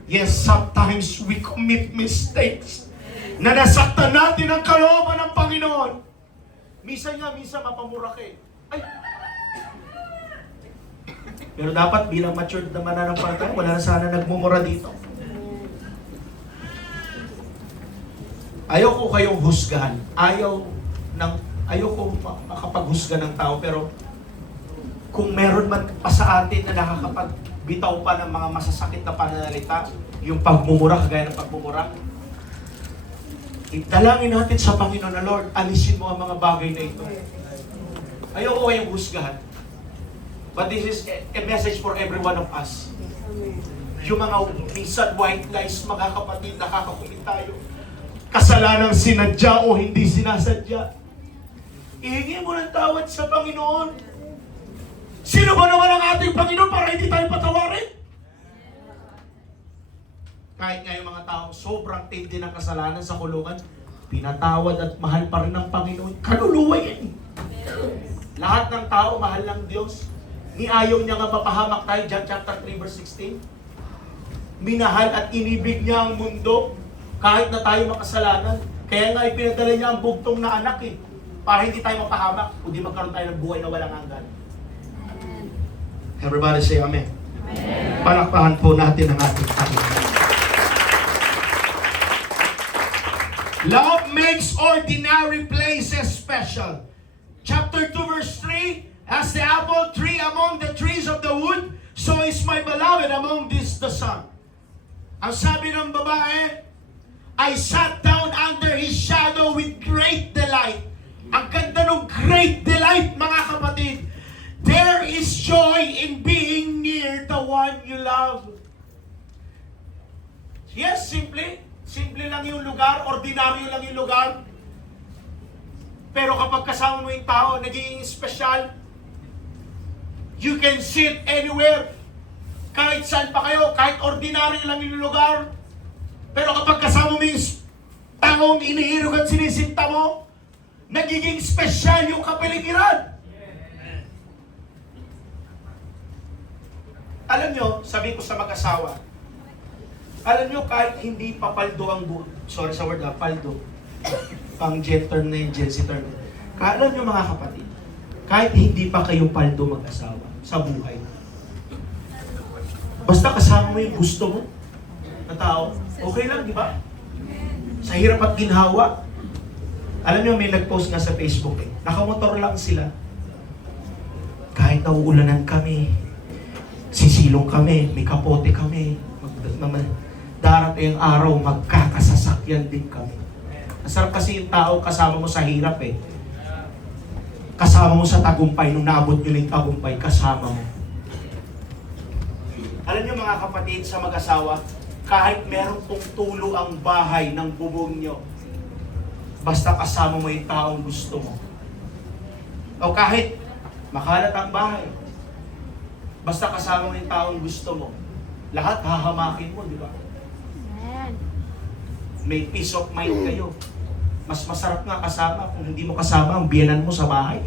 Yes, sometimes we commit mistakes na nasaktan natin ang kalooban ng Panginoon. Minsan mapamura ka eh. Ay! Pero dapat bilang matured na mananampalataya, wala na sana nagmumura dito. Ayaw ko kayong husgahan. Ayaw ko makapaghusga ng tao, pero kung meron man pa sa atin na nakakapagbitaw pa ng mga masasakit na pananalita, yung pagmumura, kagaya ng pagmumura, italangin natin sa Panginoon na, Lord, alisin mo ang mga bagay na ito. Ayaw ko kayong husgahan. But this is a message for every one of us. Yung mga minsan white lies, mga kapatid, nakakakumit tayo. Kasalanang sinadya o hindi sinasadya. Ihingi mo ng tawad sa Panginoon. Sino ba naman ang ating Panginoon para hindi tayo patawarin? Kahit nga yung mga taong sobrang tindi ng kasalanan sa kulungan, pinatawad at mahal pa rin ng Panginoon. Kaluluwa yan. Lahat ng tao mahal ng Diyos. Ni ayaw niya nga mapahamak tayo, John chapter 3 verse 16. Minahal at inibig niya ang mundo kahit na tayo makasalanan. Kaya nga ipinadala niya ang bugtong na anak eh, para hindi tayo mapahamak, kundi magkaroon tayo ng buhay na walang hanggan. Everybody say amen. Amen. Palakpakan po natin ang ating Panginoon. Love makes ordinary places special. Chapter 2 verse 3, as the apple tree among the trees of the wood, so is my beloved among this the sun. Ang sabi ng babae, I sat down under his shadow with great delight. Ang ganda ng great delight, mga kapatid. There is joy in being near the one you love. Yes, simple lang yung lugar, ordinaryo lang yung lugar. Pero kapag kasama mo yung tao, naging special. You can sit anywhere. Kahit saan pa kayo, kahit ordinaryo lang yung lugar. Pero kapag kasama mo yung taong inihirog at sinisinta mo, nagiging special yung kapaligiran. Alam nyo, sabi ko sa mag-asawa, alam nyo, kahit hindi pa paldo ang buhay, sorry sa word paldo, pang gen term na yung gen Z term. Alam nyo mga kapatid, kahit hindi pa kayo paldo mag-asawa sa buhay, basta kasama mo yung gusto mo na tao, okay lang, di ba? Sa hirap at ginhawa. Alam nyo, may nag-post nga sa Facebook eh. Nakamotor lang sila. Kahit nauulanan kami, sisilong kami, may kapote kami, darating ang araw, magkakasasakyan din kami. Masarap kasi yung tao kasama mo sa hirap eh. Kasama mo sa tagumpay, nung naabot nyo yung tagumpay, kasama mo. Alam nyo mga kapatid, sa mag-asawa, kahit meron pong tulo ang bahay ng bubong nyo, basta kasama mo yung taong gusto mo. O kahit makalat ang bahay, basta kasama mo yung taong gusto mo, lahat hahamakin mo, di ba? May peace of mind kayo. Mas masarap nga kasama kung hindi mo kasama ang biyanan mo sa bahay.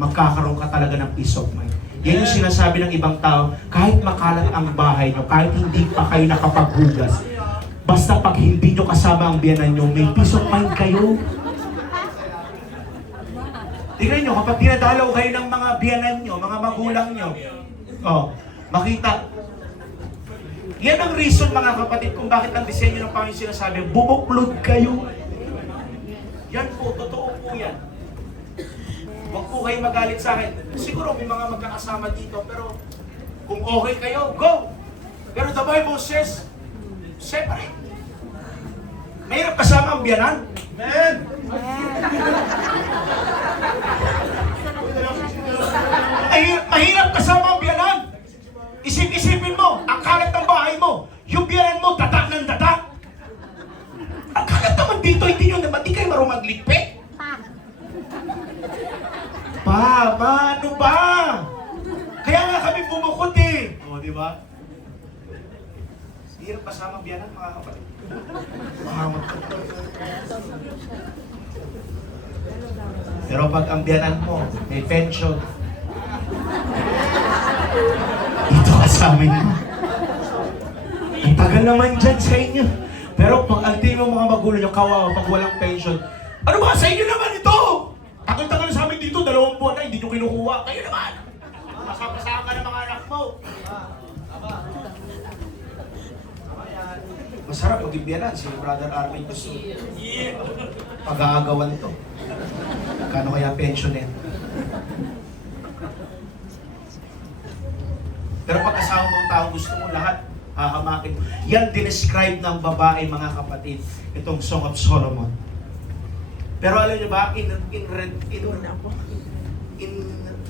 Magkakaroon ka talaga ng peace of mind. Yan yung sinasabi ng ibang tao, kahit makalat ang bahay nyo, kahit hindi pa kayo nakapaghugas, basta pag hindi nyo kasama ang biyanan nyo, may peace of mind kayo. Tingnan nyo, kapag dinadalaw kayo ng mga biyanan nyo, mga magulang nyo, makita. Yan ang reason mga kapatid kung bakit ang disenyo ng Panginoon sinasabi, bubuklod kayo. Yan po, totoo po yan. Huwag po kayo magalit sa akin. Siguro may mga magkakasama dito, pero kung okay kayo, go! Pero the Bible says, separate. Mahirap kasama ang biyanan. Amen! Mahirap kasama ang biyanan. Isip-isipin mo, ang kalat ng bahay mo, yung biyanan mo, dadak ng dadak. hinihigpit? Paano ba? Kaya nga kami bumukod eh. O, di ba? Hirap kasama biyanan, mga kapatid. Mahamot. Pero pag ang biyanan mo, may pension, dito ka sa amin. Ang tagal naman dyan sa inyo. Pero pag ang tingin mo mga magulo nyo, kawawa pag walang pension. Ano ba? Sa inyo naman ito! Tagal-tagal sa amin dito, 2 buwan na, hindi nyo kinukuha. Kayo naman! Masama-sama ka ng mga anak mo. Masarap maging biyanan si Brother Armin gusto. Pag-aagawan to. Kano kaya pension eh? Pero pag kasama mo ang tao, gusto mo lahat hahamakin mo. Yan dinescribe ng babae, mga kapatid, itong Song of Solomon. Pero alam niyo ba, in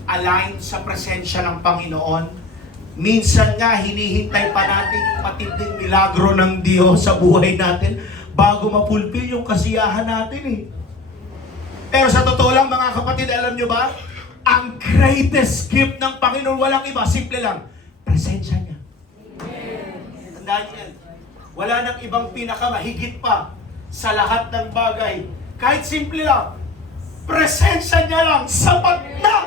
align sa presensya ng Panginoon, minsan nga hinihintay pa natin yung matinding milagro ng Diyos sa buhay natin bago mapulpil yung kasiyahan natin eh. Pero sa totoo lang, mga kapatid, alam niyo ba, ang greatest gift ng Panginoon, walang iba, simple lang, presensya niya. Tandaan niyo yan. Wala nang ibang pinakamahigit pa sa lahat ng bagay. Kahit simple lang, presensya niya lang, sapat na!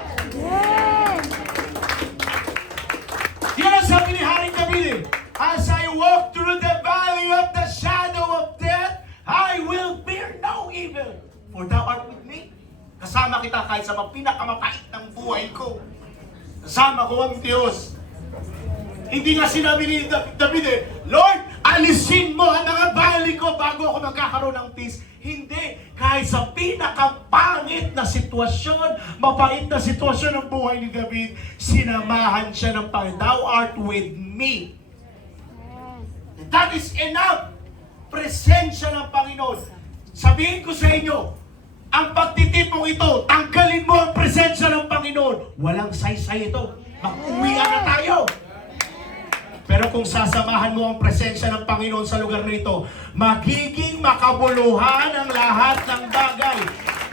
Yan ang sabi ni Haring David, as I walk through the valley of the shadow of death, I will fear no evil, for thou art with me. Kasama kita kahit sa mga pinakamapait ng buhay ko. Kasama ko ang Diyos. Hindi nga sinabi ni David Lord, alisin mo ang mga valley ko bago ako magkakaroon ng peace. Hindi. Kahit sa pinakapangit na sitwasyon, mapait na sitwasyon ng buhay ni David, sinamahan siya ng Panginoon. Thou art with me. And that is enough. Presensya ng Panginoon. Sabihin ko sa inyo, ang pagtitipong ito, tanggalin mo ang presensya ng Panginoon. Walang saysay ito. Mag-uwian na tayo. Pero kung sasamahan mo ang presensya ng Panginoon sa lugar na ito, magiging makabuluhan ang lahat ng bagay.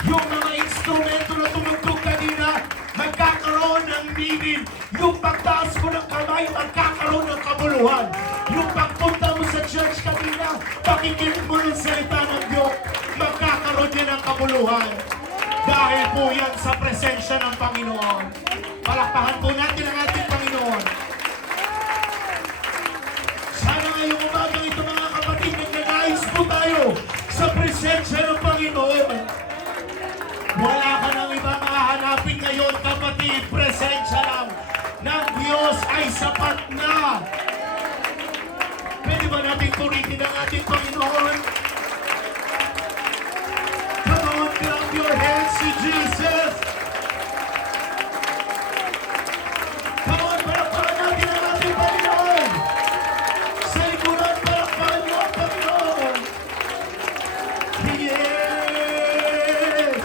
Yung mga instrumento na tumugtog kanina, magkakaroon ng meaning. Yung pagtaas mo ng kamay, magkakaroon ng kabuluhan. Yung pagpunta mo sa church kanina, pakikinig mo ng salita ng Diyos, magkakaroon yan ng kabuluhan. Dahil po yan sa presensya ng Panginoon. Palakpakan po natin ang ating Panginoon. Sana ngayong umagang ito, mga kapatid, nagnanais po tayo sa presensya ng Panginoon. Wala ka nang iba mahahanapin ngayon, kapatid. Presensya lang ng Diyos ay sapat na. Pwede ba natin purihin ang ating Panginoon? Come on, clap your hands to Jesus. Come on, palakpakan natin ang ating Panginoon. Sa likuran, palakpakan niyo ang Panginoon. Yes!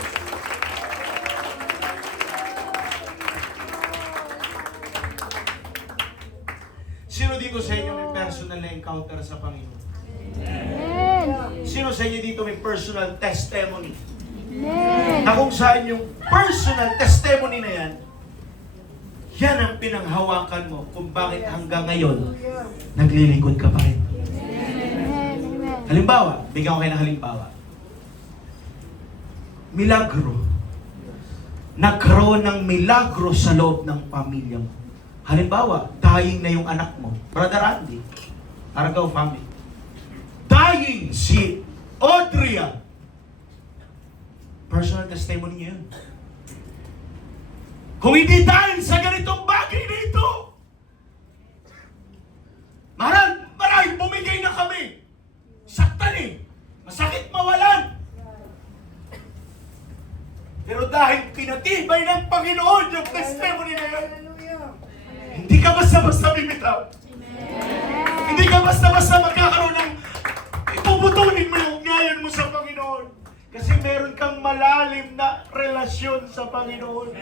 Sino dito sa inyo may personal na encounter sa Panginoon? Sino sa inyo dito may personal testimony? Na kung saan yung personal testimony na yan, yan ang pinanghawakan mo kung bakit hanggang ngayon naglilingkod ka pa rin. Halimbawa, bigyan ko kayo ng halimbawa. Milagro. Nagkaroon ng milagro sa loob ng pamilya mo. Halimbawa, dying na yung anak mo. Brother Andy, Argao family. Dying si Audria. Personal testimony niya yun. Kung hindi dahil sa ganitong bagay na ito, maraming bumigay na kami. Saktan eh. Masakit mawalan. Pero dahil pinatibay ng Panginoon yung testimony na yun, hindi ka basta-basta bibitaw. Hindi ka basta-basta magkakaroon ng ipuputunin mo yung ugnayan mo sa Panginoon. Kasi meron kang malalim na relasyon sa Panginoon.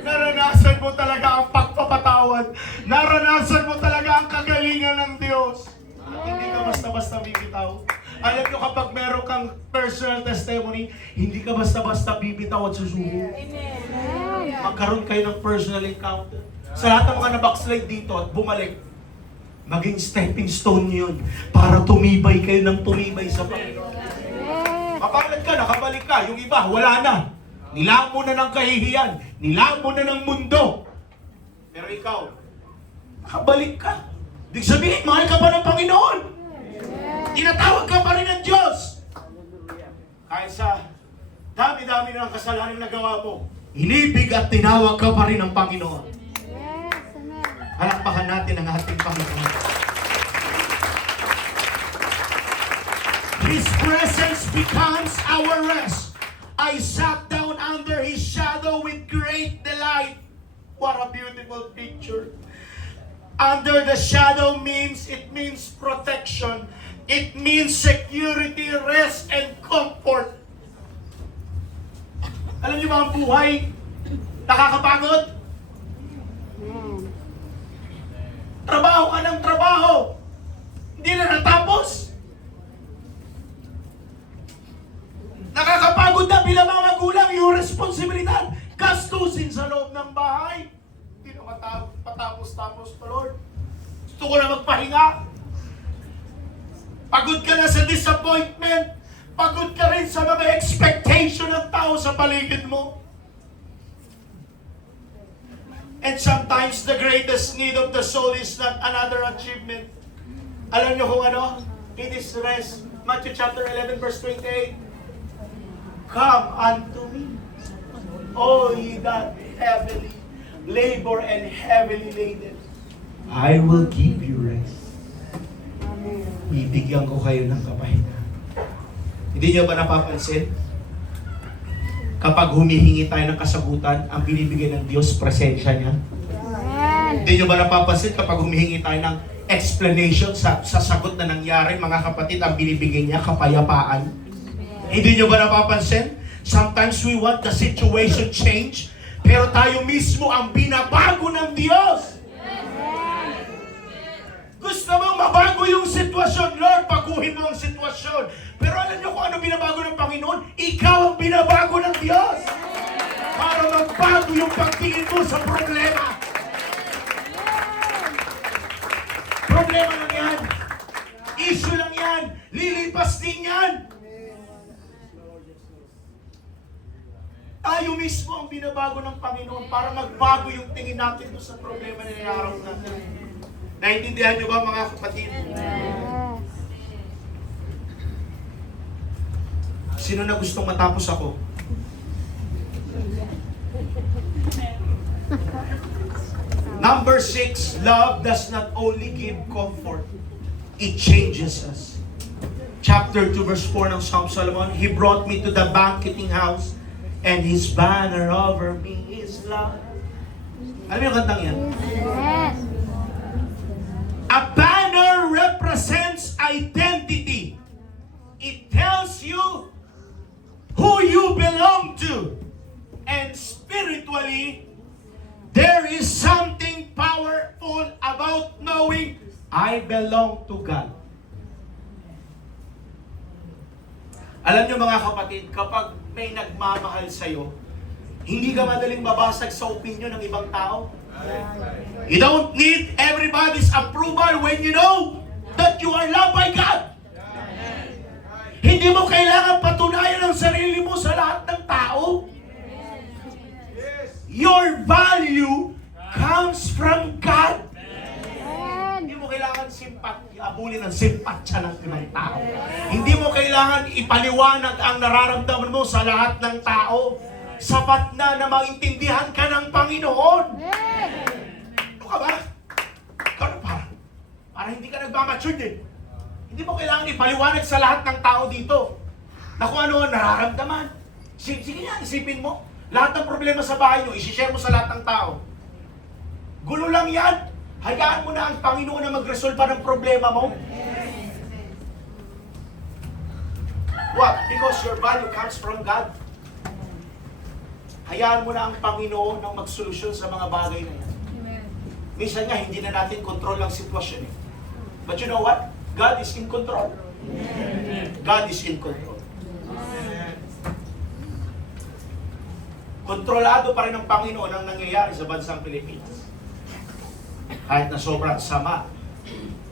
Naranasan mo talaga ang pagpapatawad. Naranasan mo talaga ang kagalingan ng Diyos. At hindi ka basta-basta bibitaw. Alam nyo, kapag meron kang personal testimony, hindi ka basta-basta bibitaw at susubo. Magkaroon kayo ng personal encounter. Sa lahat ng mga nabackslide dito at bumalik, maging stepping stone yun para tumibay kayo ng tumibay sa Panginoon. Mapalad ka, nakabalik ka. Yung iba, wala na. Nilaan mo na ng kahihiyan. Nilaan mo na ng mundo. Pero ikaw, nakabalik ka. Ibig sabihin, mahal ka pa ng Panginoon. Tinatawag ka pa rin ng Diyos. Kahit sa dami-dami na ng kasalanan na nagawa mo, inibig at tinawag ka pa rin ng Panginoon. Halakpakan natin ang ating Panginoon. His presence becomes our rest. I sat down under His shadow with great delight. What a beautiful picture. Under the shadow means protection. It means security, rest, and comfort. Alam niyo ba ang buhay? Nakakapagod? Trabaho ka ng trabaho. Hindi na natapos. Nakakapagod na bilang mga magulang yung responsibilidad. Gastusin sa loob ng bahay. Hindi na patapos-tapos to, Lord. Gusto ko na magpahinga. Pagod ka na sa disappointment. Pagod ka rin sa mga expectation ng tao sa paligid mo. And sometimes the greatest need of the soul is not another achievement. Alam niyo kung ano? It is rest. Matthew chapter 11 verse 28. Come unto me, all ye that heavily labor and heavily laden. I will give you rest. Ibigyan ko kayo ng kapahinga. Hindi niyo ba napapansin? Kapag humihingi tayo ng kasagutan, ang binibigay ng Diyos, presensya niya. Hindi niyo ba napapansin kapag humihingi tayo ng explanation sa sagot na nangyari, mga kapatid, ang binibigay niya, kapayapaan. Hindi niyo ba napapansin? Sometimes we want the situation change, pero tayo mismo ang binabago ng Diyos. Gusto mong mabago yung sitwasyon, Lord, baguhin mo ang sitwasyon. Pero alam niyo kung ano binabago ng Panginoon? Ikaw ang binabago ng Diyos. Para magbago yung pagtingin mo sa problema. Problema lang yan. Issue lang yan. Lilipas din yan. Tayo mismo ang binabago ng Panginoon para magbago yung tingin natin doon sa problema na nangyarap natin. Naintindihan niyo ba, mga kapatid? Sino na gustong matapos ako? Number 6, love does not only give comfort, it changes us. Chapter 2 verse 4 ng Psalm Solomon, He brought me to the banqueting house, and His banner over me is love. Alam mo yung kantang yan? A banner represents identity. It tells you who you belong to. And spiritually, there is something powerful about knowing I belong to God. Alam niyo mga kapatid, kapag may nagmamahal sa'yo, hindi ka madaling mabasag sa opinion ng ibang tao. You don't need everybody's approval when you know that you are loved by God. Hindi mo kailangan patunayan ang sarili mo sa lahat ng tao. Your value comes from God. Hindi mo kailangan abulin ang simpatsya ng ibang tao. Hindi mo kailangan ipaliwanag ang nararamdaman mo sa lahat ng tao. Sapat na maintindihan ka ng Panginoon. Ano ka ba? Para hindi ka nagmamature din. Hindi mo kailangan ipaliwanag sa lahat ng tao dito na kung ano ang nararamdaman. Sige nga, isipin mo. Lahat ng problema sa bahay nyo, isishare mo sa lahat ng tao. Gulo lang yan. Hayaan mo na ang Panginoon na mag-resolve ng problema mo. What? Because your value comes from God. Hayaan mo na ang Panginoon ang magsolusyon sa mga bagay na yan. Minsan nga, hindi na natin control ang sitwasyon eh. But you know what? God is in control. God is in control. Kontrolado pa rin ng Panginoon ang nangyayari sa bansang Pilipinas. Kahit na sobrang sama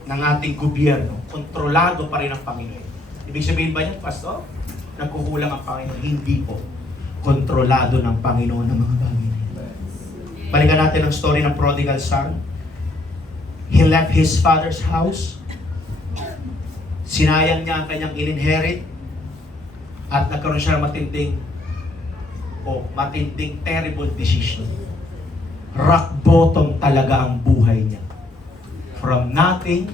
ng ating gobyerno, kontrolado pa rin ang Panginoon. Ibig sabihin ba niya, Pastor? Nagkukulang ang Panginoon? Hindi po. Kontrolado ng Panginoon ang mga bagay. Balikan natin ang story ng prodigal son. He left his father's house. Sinayang niya ang kanyang in-inherit. At nagkaroon siya ng matinding terrible decision. Rock bottom talaga ang buhay niya. From nothing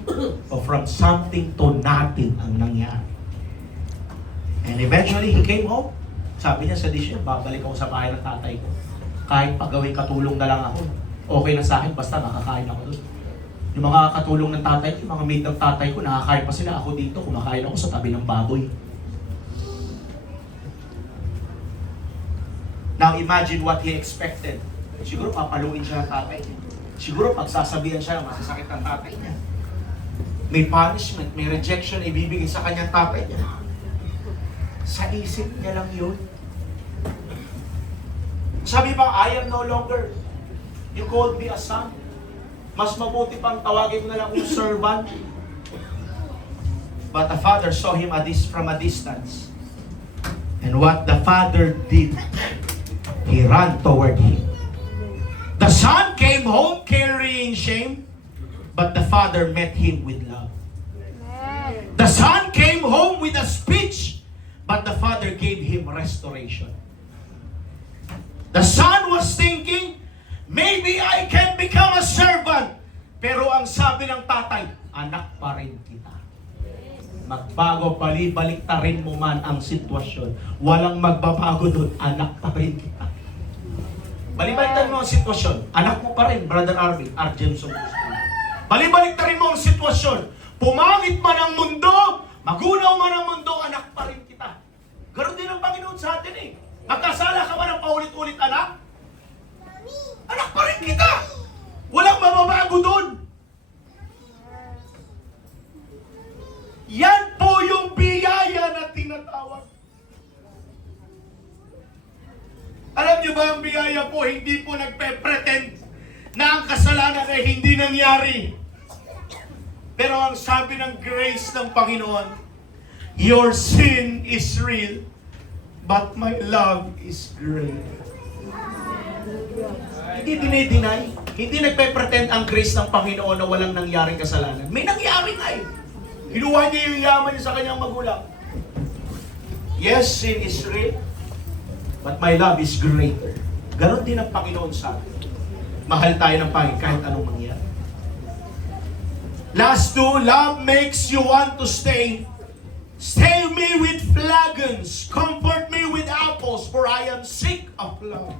or from something to nothing ang nangyari. And eventually, he came home. Sabi niya sa decision, babalik ako sa bahay ng tatay ko. Kahit pagawin katulong na lang ako, okay na sa akin, basta makakain ako doon. Yung mga katulong ng tatay ko, yung mga mate ng tatay ko, nakakain pa sila. Ako dito, kumakain ako sa tabi ng baboy. Now imagine what he expected. Siguro papaluin siya ng tatay niya. Siguro pagsasabihan siya ng masasakit ng tatay niya. May punishment, may rejection na ibibigay sa kanyang tatay niya. Sa isip niya lang yun. Sabi pa, I am no longer. You called me a son. Mas mabuti pang tawagin mo na lang kung servant. But the father saw him from a distance. And what the father did, he ran toward him. The son came home carrying shame, but the father met him with love. The son came home with a speech, but the father gave him restoration. The son was thinking, maybe I can become a servant. Pero ang sabi ng tatay, anak pa rin kita. Magbago, balik-tarin mo man ang sitwasyon. Walang magbabago doon, anak pa rin kita. Balik-tarin mo ang sitwasyon. Anak mo pa rin, Brother Arjen Sumusto. Balik-tarin mo ang sitwasyon. Pumangit man ang mundo, magunaw man ang mundo, anak pa rin kita. Ganon din ang Panginoon sa atin eh. Magkasala ka ba ng paulit-ulit, anak? Anak pa rin kita! Walang mababago doon! Yan po yung biyaya na tinatawag. Alam niyo ba ang biyaya po, hindi po nagpe-pretend na ang kasalanan ay hindi nangyari. Pero ang sabi ng grace ng Panginoon, your sin is real, but my love is great. Hindi dinideny. Hindi nagpe-pretend ang grace ng Panginoon na walang nangyaring kasalanan. May nangyari nga eh. Hinuha niya yung yaman niya sa kanyang magulang. Yes, sin is real, but my love is greater. Ganon din ang Panginoon sa atin. Mahal tayo ng Panginoon kahit anong mangyari. Last two, love makes you want to stay. Stay me with flagons, comfort me with apples, for I am sick of love.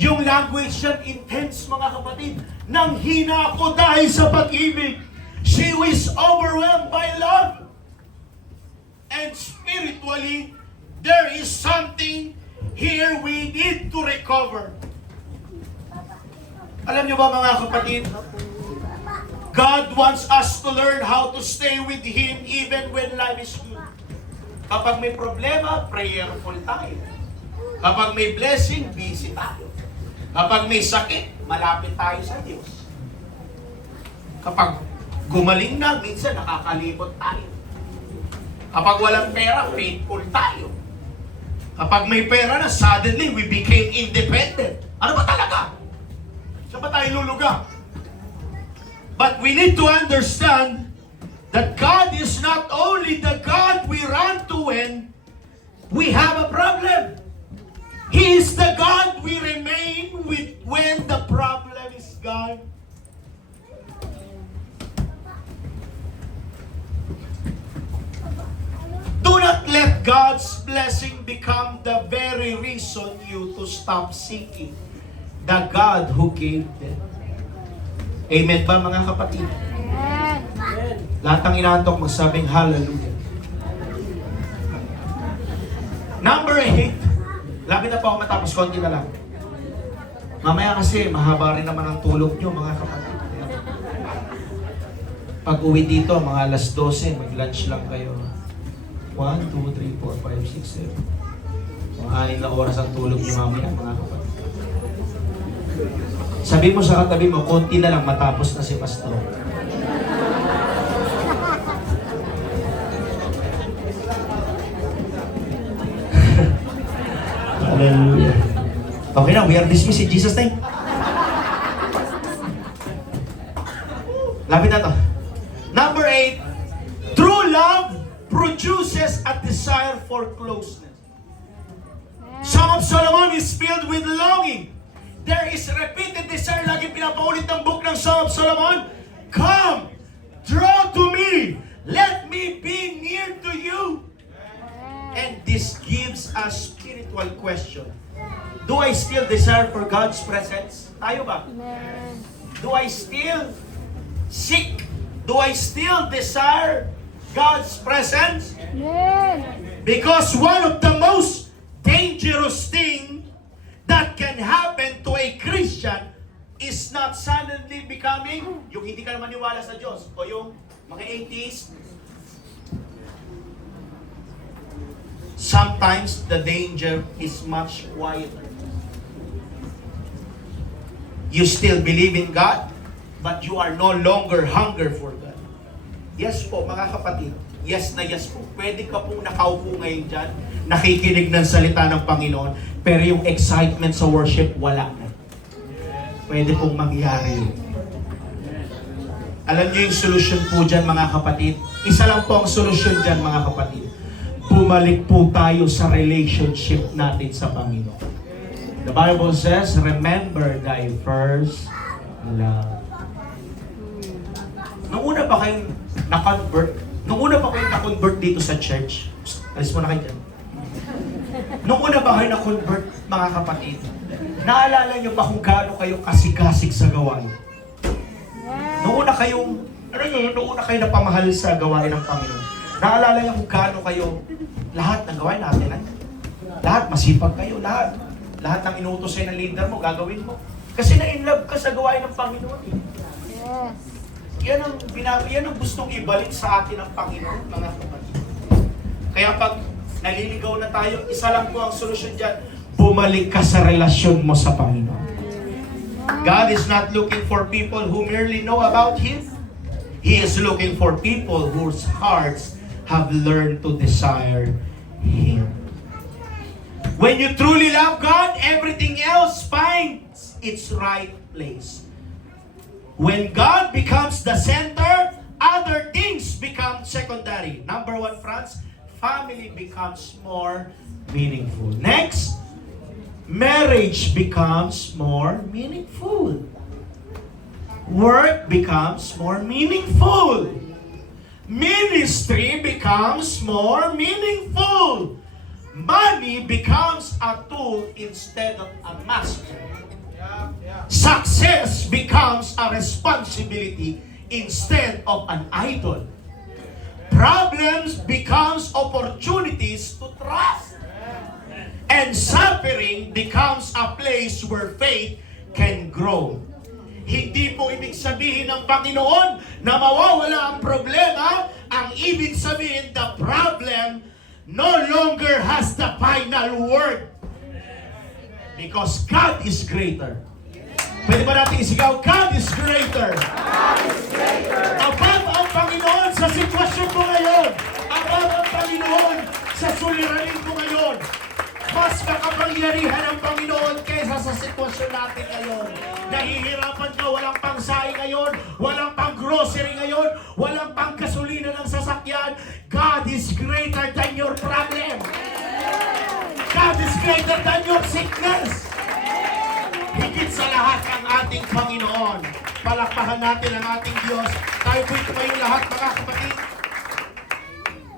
Yung language yan, intense mga kapatid. Nang hina ako dahil sa pag-ibig. She was overwhelmed by love. And spiritually, there is something here we need to recover. Alam niyo ba mga kapatid? God wants us to learn how to stay with Him even when life is good. Kapag may problema, prayerful tayo. Kapag may blessing, busy tayo. Kapag may sakit, malapit tayo sa Diyos. Kapag gumaling na, minsan nakakalimot tayo. Kapag walang pera, faithful tayo. Kapag may pera na, suddenly we became independent. Ano ba talaga? Saan ba tayo luluga? But we need to understand that God is not only the God we run to when we have a problem. He is the God we remain with when the problem is gone. Do not let God's blessing become the very reason you to stop seeking the God who gave them. Amen ba mga kapatid? Amen. Lahat ng inaantok magsabing hallelujah. Number 8. Lapit na po ako matapos, konti na lang. Mamaya kasi mahaba rin naman ang tulog nyo mga kapatid. Pag uwi dito, mga alas 12, mag-lunch lang kayo. 1, 2, 3, 4, 5, 6, 7. Mga 6 na oras ang tulog niyo mamaya, mga kapatid. Sabi mo sa katabi mo, konti na lang matapos na si Pastor. Hallelujah. Okay na, we are dismissed in Jesus' name. Lapit na to. Number 8, true love produces a desire for closeness. Song of Solomon is filled with longing. There is repeated desire. Lagi pinapaulit ng book ng Song of Solomon. Come, draw to me. Let me be near to you. And this gives a spiritual question. Do I still desire for God's presence? Tayo ba? Amen. Do I still seek? Do I still desire God's presence? Amen. Because one of the most dangerous thing that can happen to a Christian is not suddenly becoming yung hindi ka maniwala sa Diyos o yung mga atheists. Sometimes the danger is much quieter. You still believe in God, but you are no longer hunger for God. Yes po, mga kapatid. Yes na yes po. Pwede ka pong nakaupo ngayon dyan, nakikinig ng salita ng Panginoon, pero yung excitement sa worship, wala na. Pwede pong mangyari yun. Alam niyo yung solution po dyan, mga kapatid? Isa lang po ang solution dyan, mga kapatid. Bumalik po tayo sa relationship natin sa Panginoon. The Bible says, remember thy first love. Nung una ba kayong na-convert? Nung una ba kayong na-convert dito sa church? Alis mo na kayo dyan. Nung una ba kayo na-convert, mga kapatid? Naalala niyo ba kung gaano kayo kasikasig sa gawain? Nung una kayong, nung una kayo napamahal sa gawain ng Panginoon. Naalala niyo kung gaano kayo, lahat ng gawain natin ay, lahat masipag kayo, lahat. Lahat ng inuutos sa'yo ng leader mo, gagawin mo. Kasi na-inlove ka sa gawain ng Panginoon. Yes. Yan ang gustong ibalik sa atin ng Panginoon, mga kapatid. Kaya pag naliligaw na tayo, isa lang po ang solusyon dyan, bumalik ka sa relasyon mo sa Panginoon. God is not looking for people who merely know about Him. He is looking for people whose hearts have learned to desire Him. When you truly love God, everything else finds its right place. When God becomes the center, other things become secondary. Number 1, friends, family becomes more meaningful. Next, marriage becomes more meaningful. Work becomes more meaningful. Ministry becomes more meaningful. Money becomes a tool instead of a master. Success becomes a responsibility instead of an idol. Problems becomes opportunities to trust. And suffering becomes a place where faith can grow. Hindi po ibig sabihin ng Panginoon na mawawala ang problema. Ang ibig sabihin, the problem no longer has the final word. Because God is greater. Pwede ba natin isigaw, God is greater. God is greater. Above ang Panginoon sa sitwasyon mo ngayon. Above ang Panginoon sa suliranin mo ngayon. Mas makapangyarihan ang Panginoon kaysa sa sitwasyon natin ngayon. Nahihirapan ka, walang pang saing ngayon, walang pang grocery ngayon, walang pang gasolina ng sasakyan. God is greater than your problem. God is greater than your sickness. Higit sa lahat ang ating Panginoon. Palakpakan natin ang ating Diyos. Tayo po'y tumayo lahat, mga kapatid.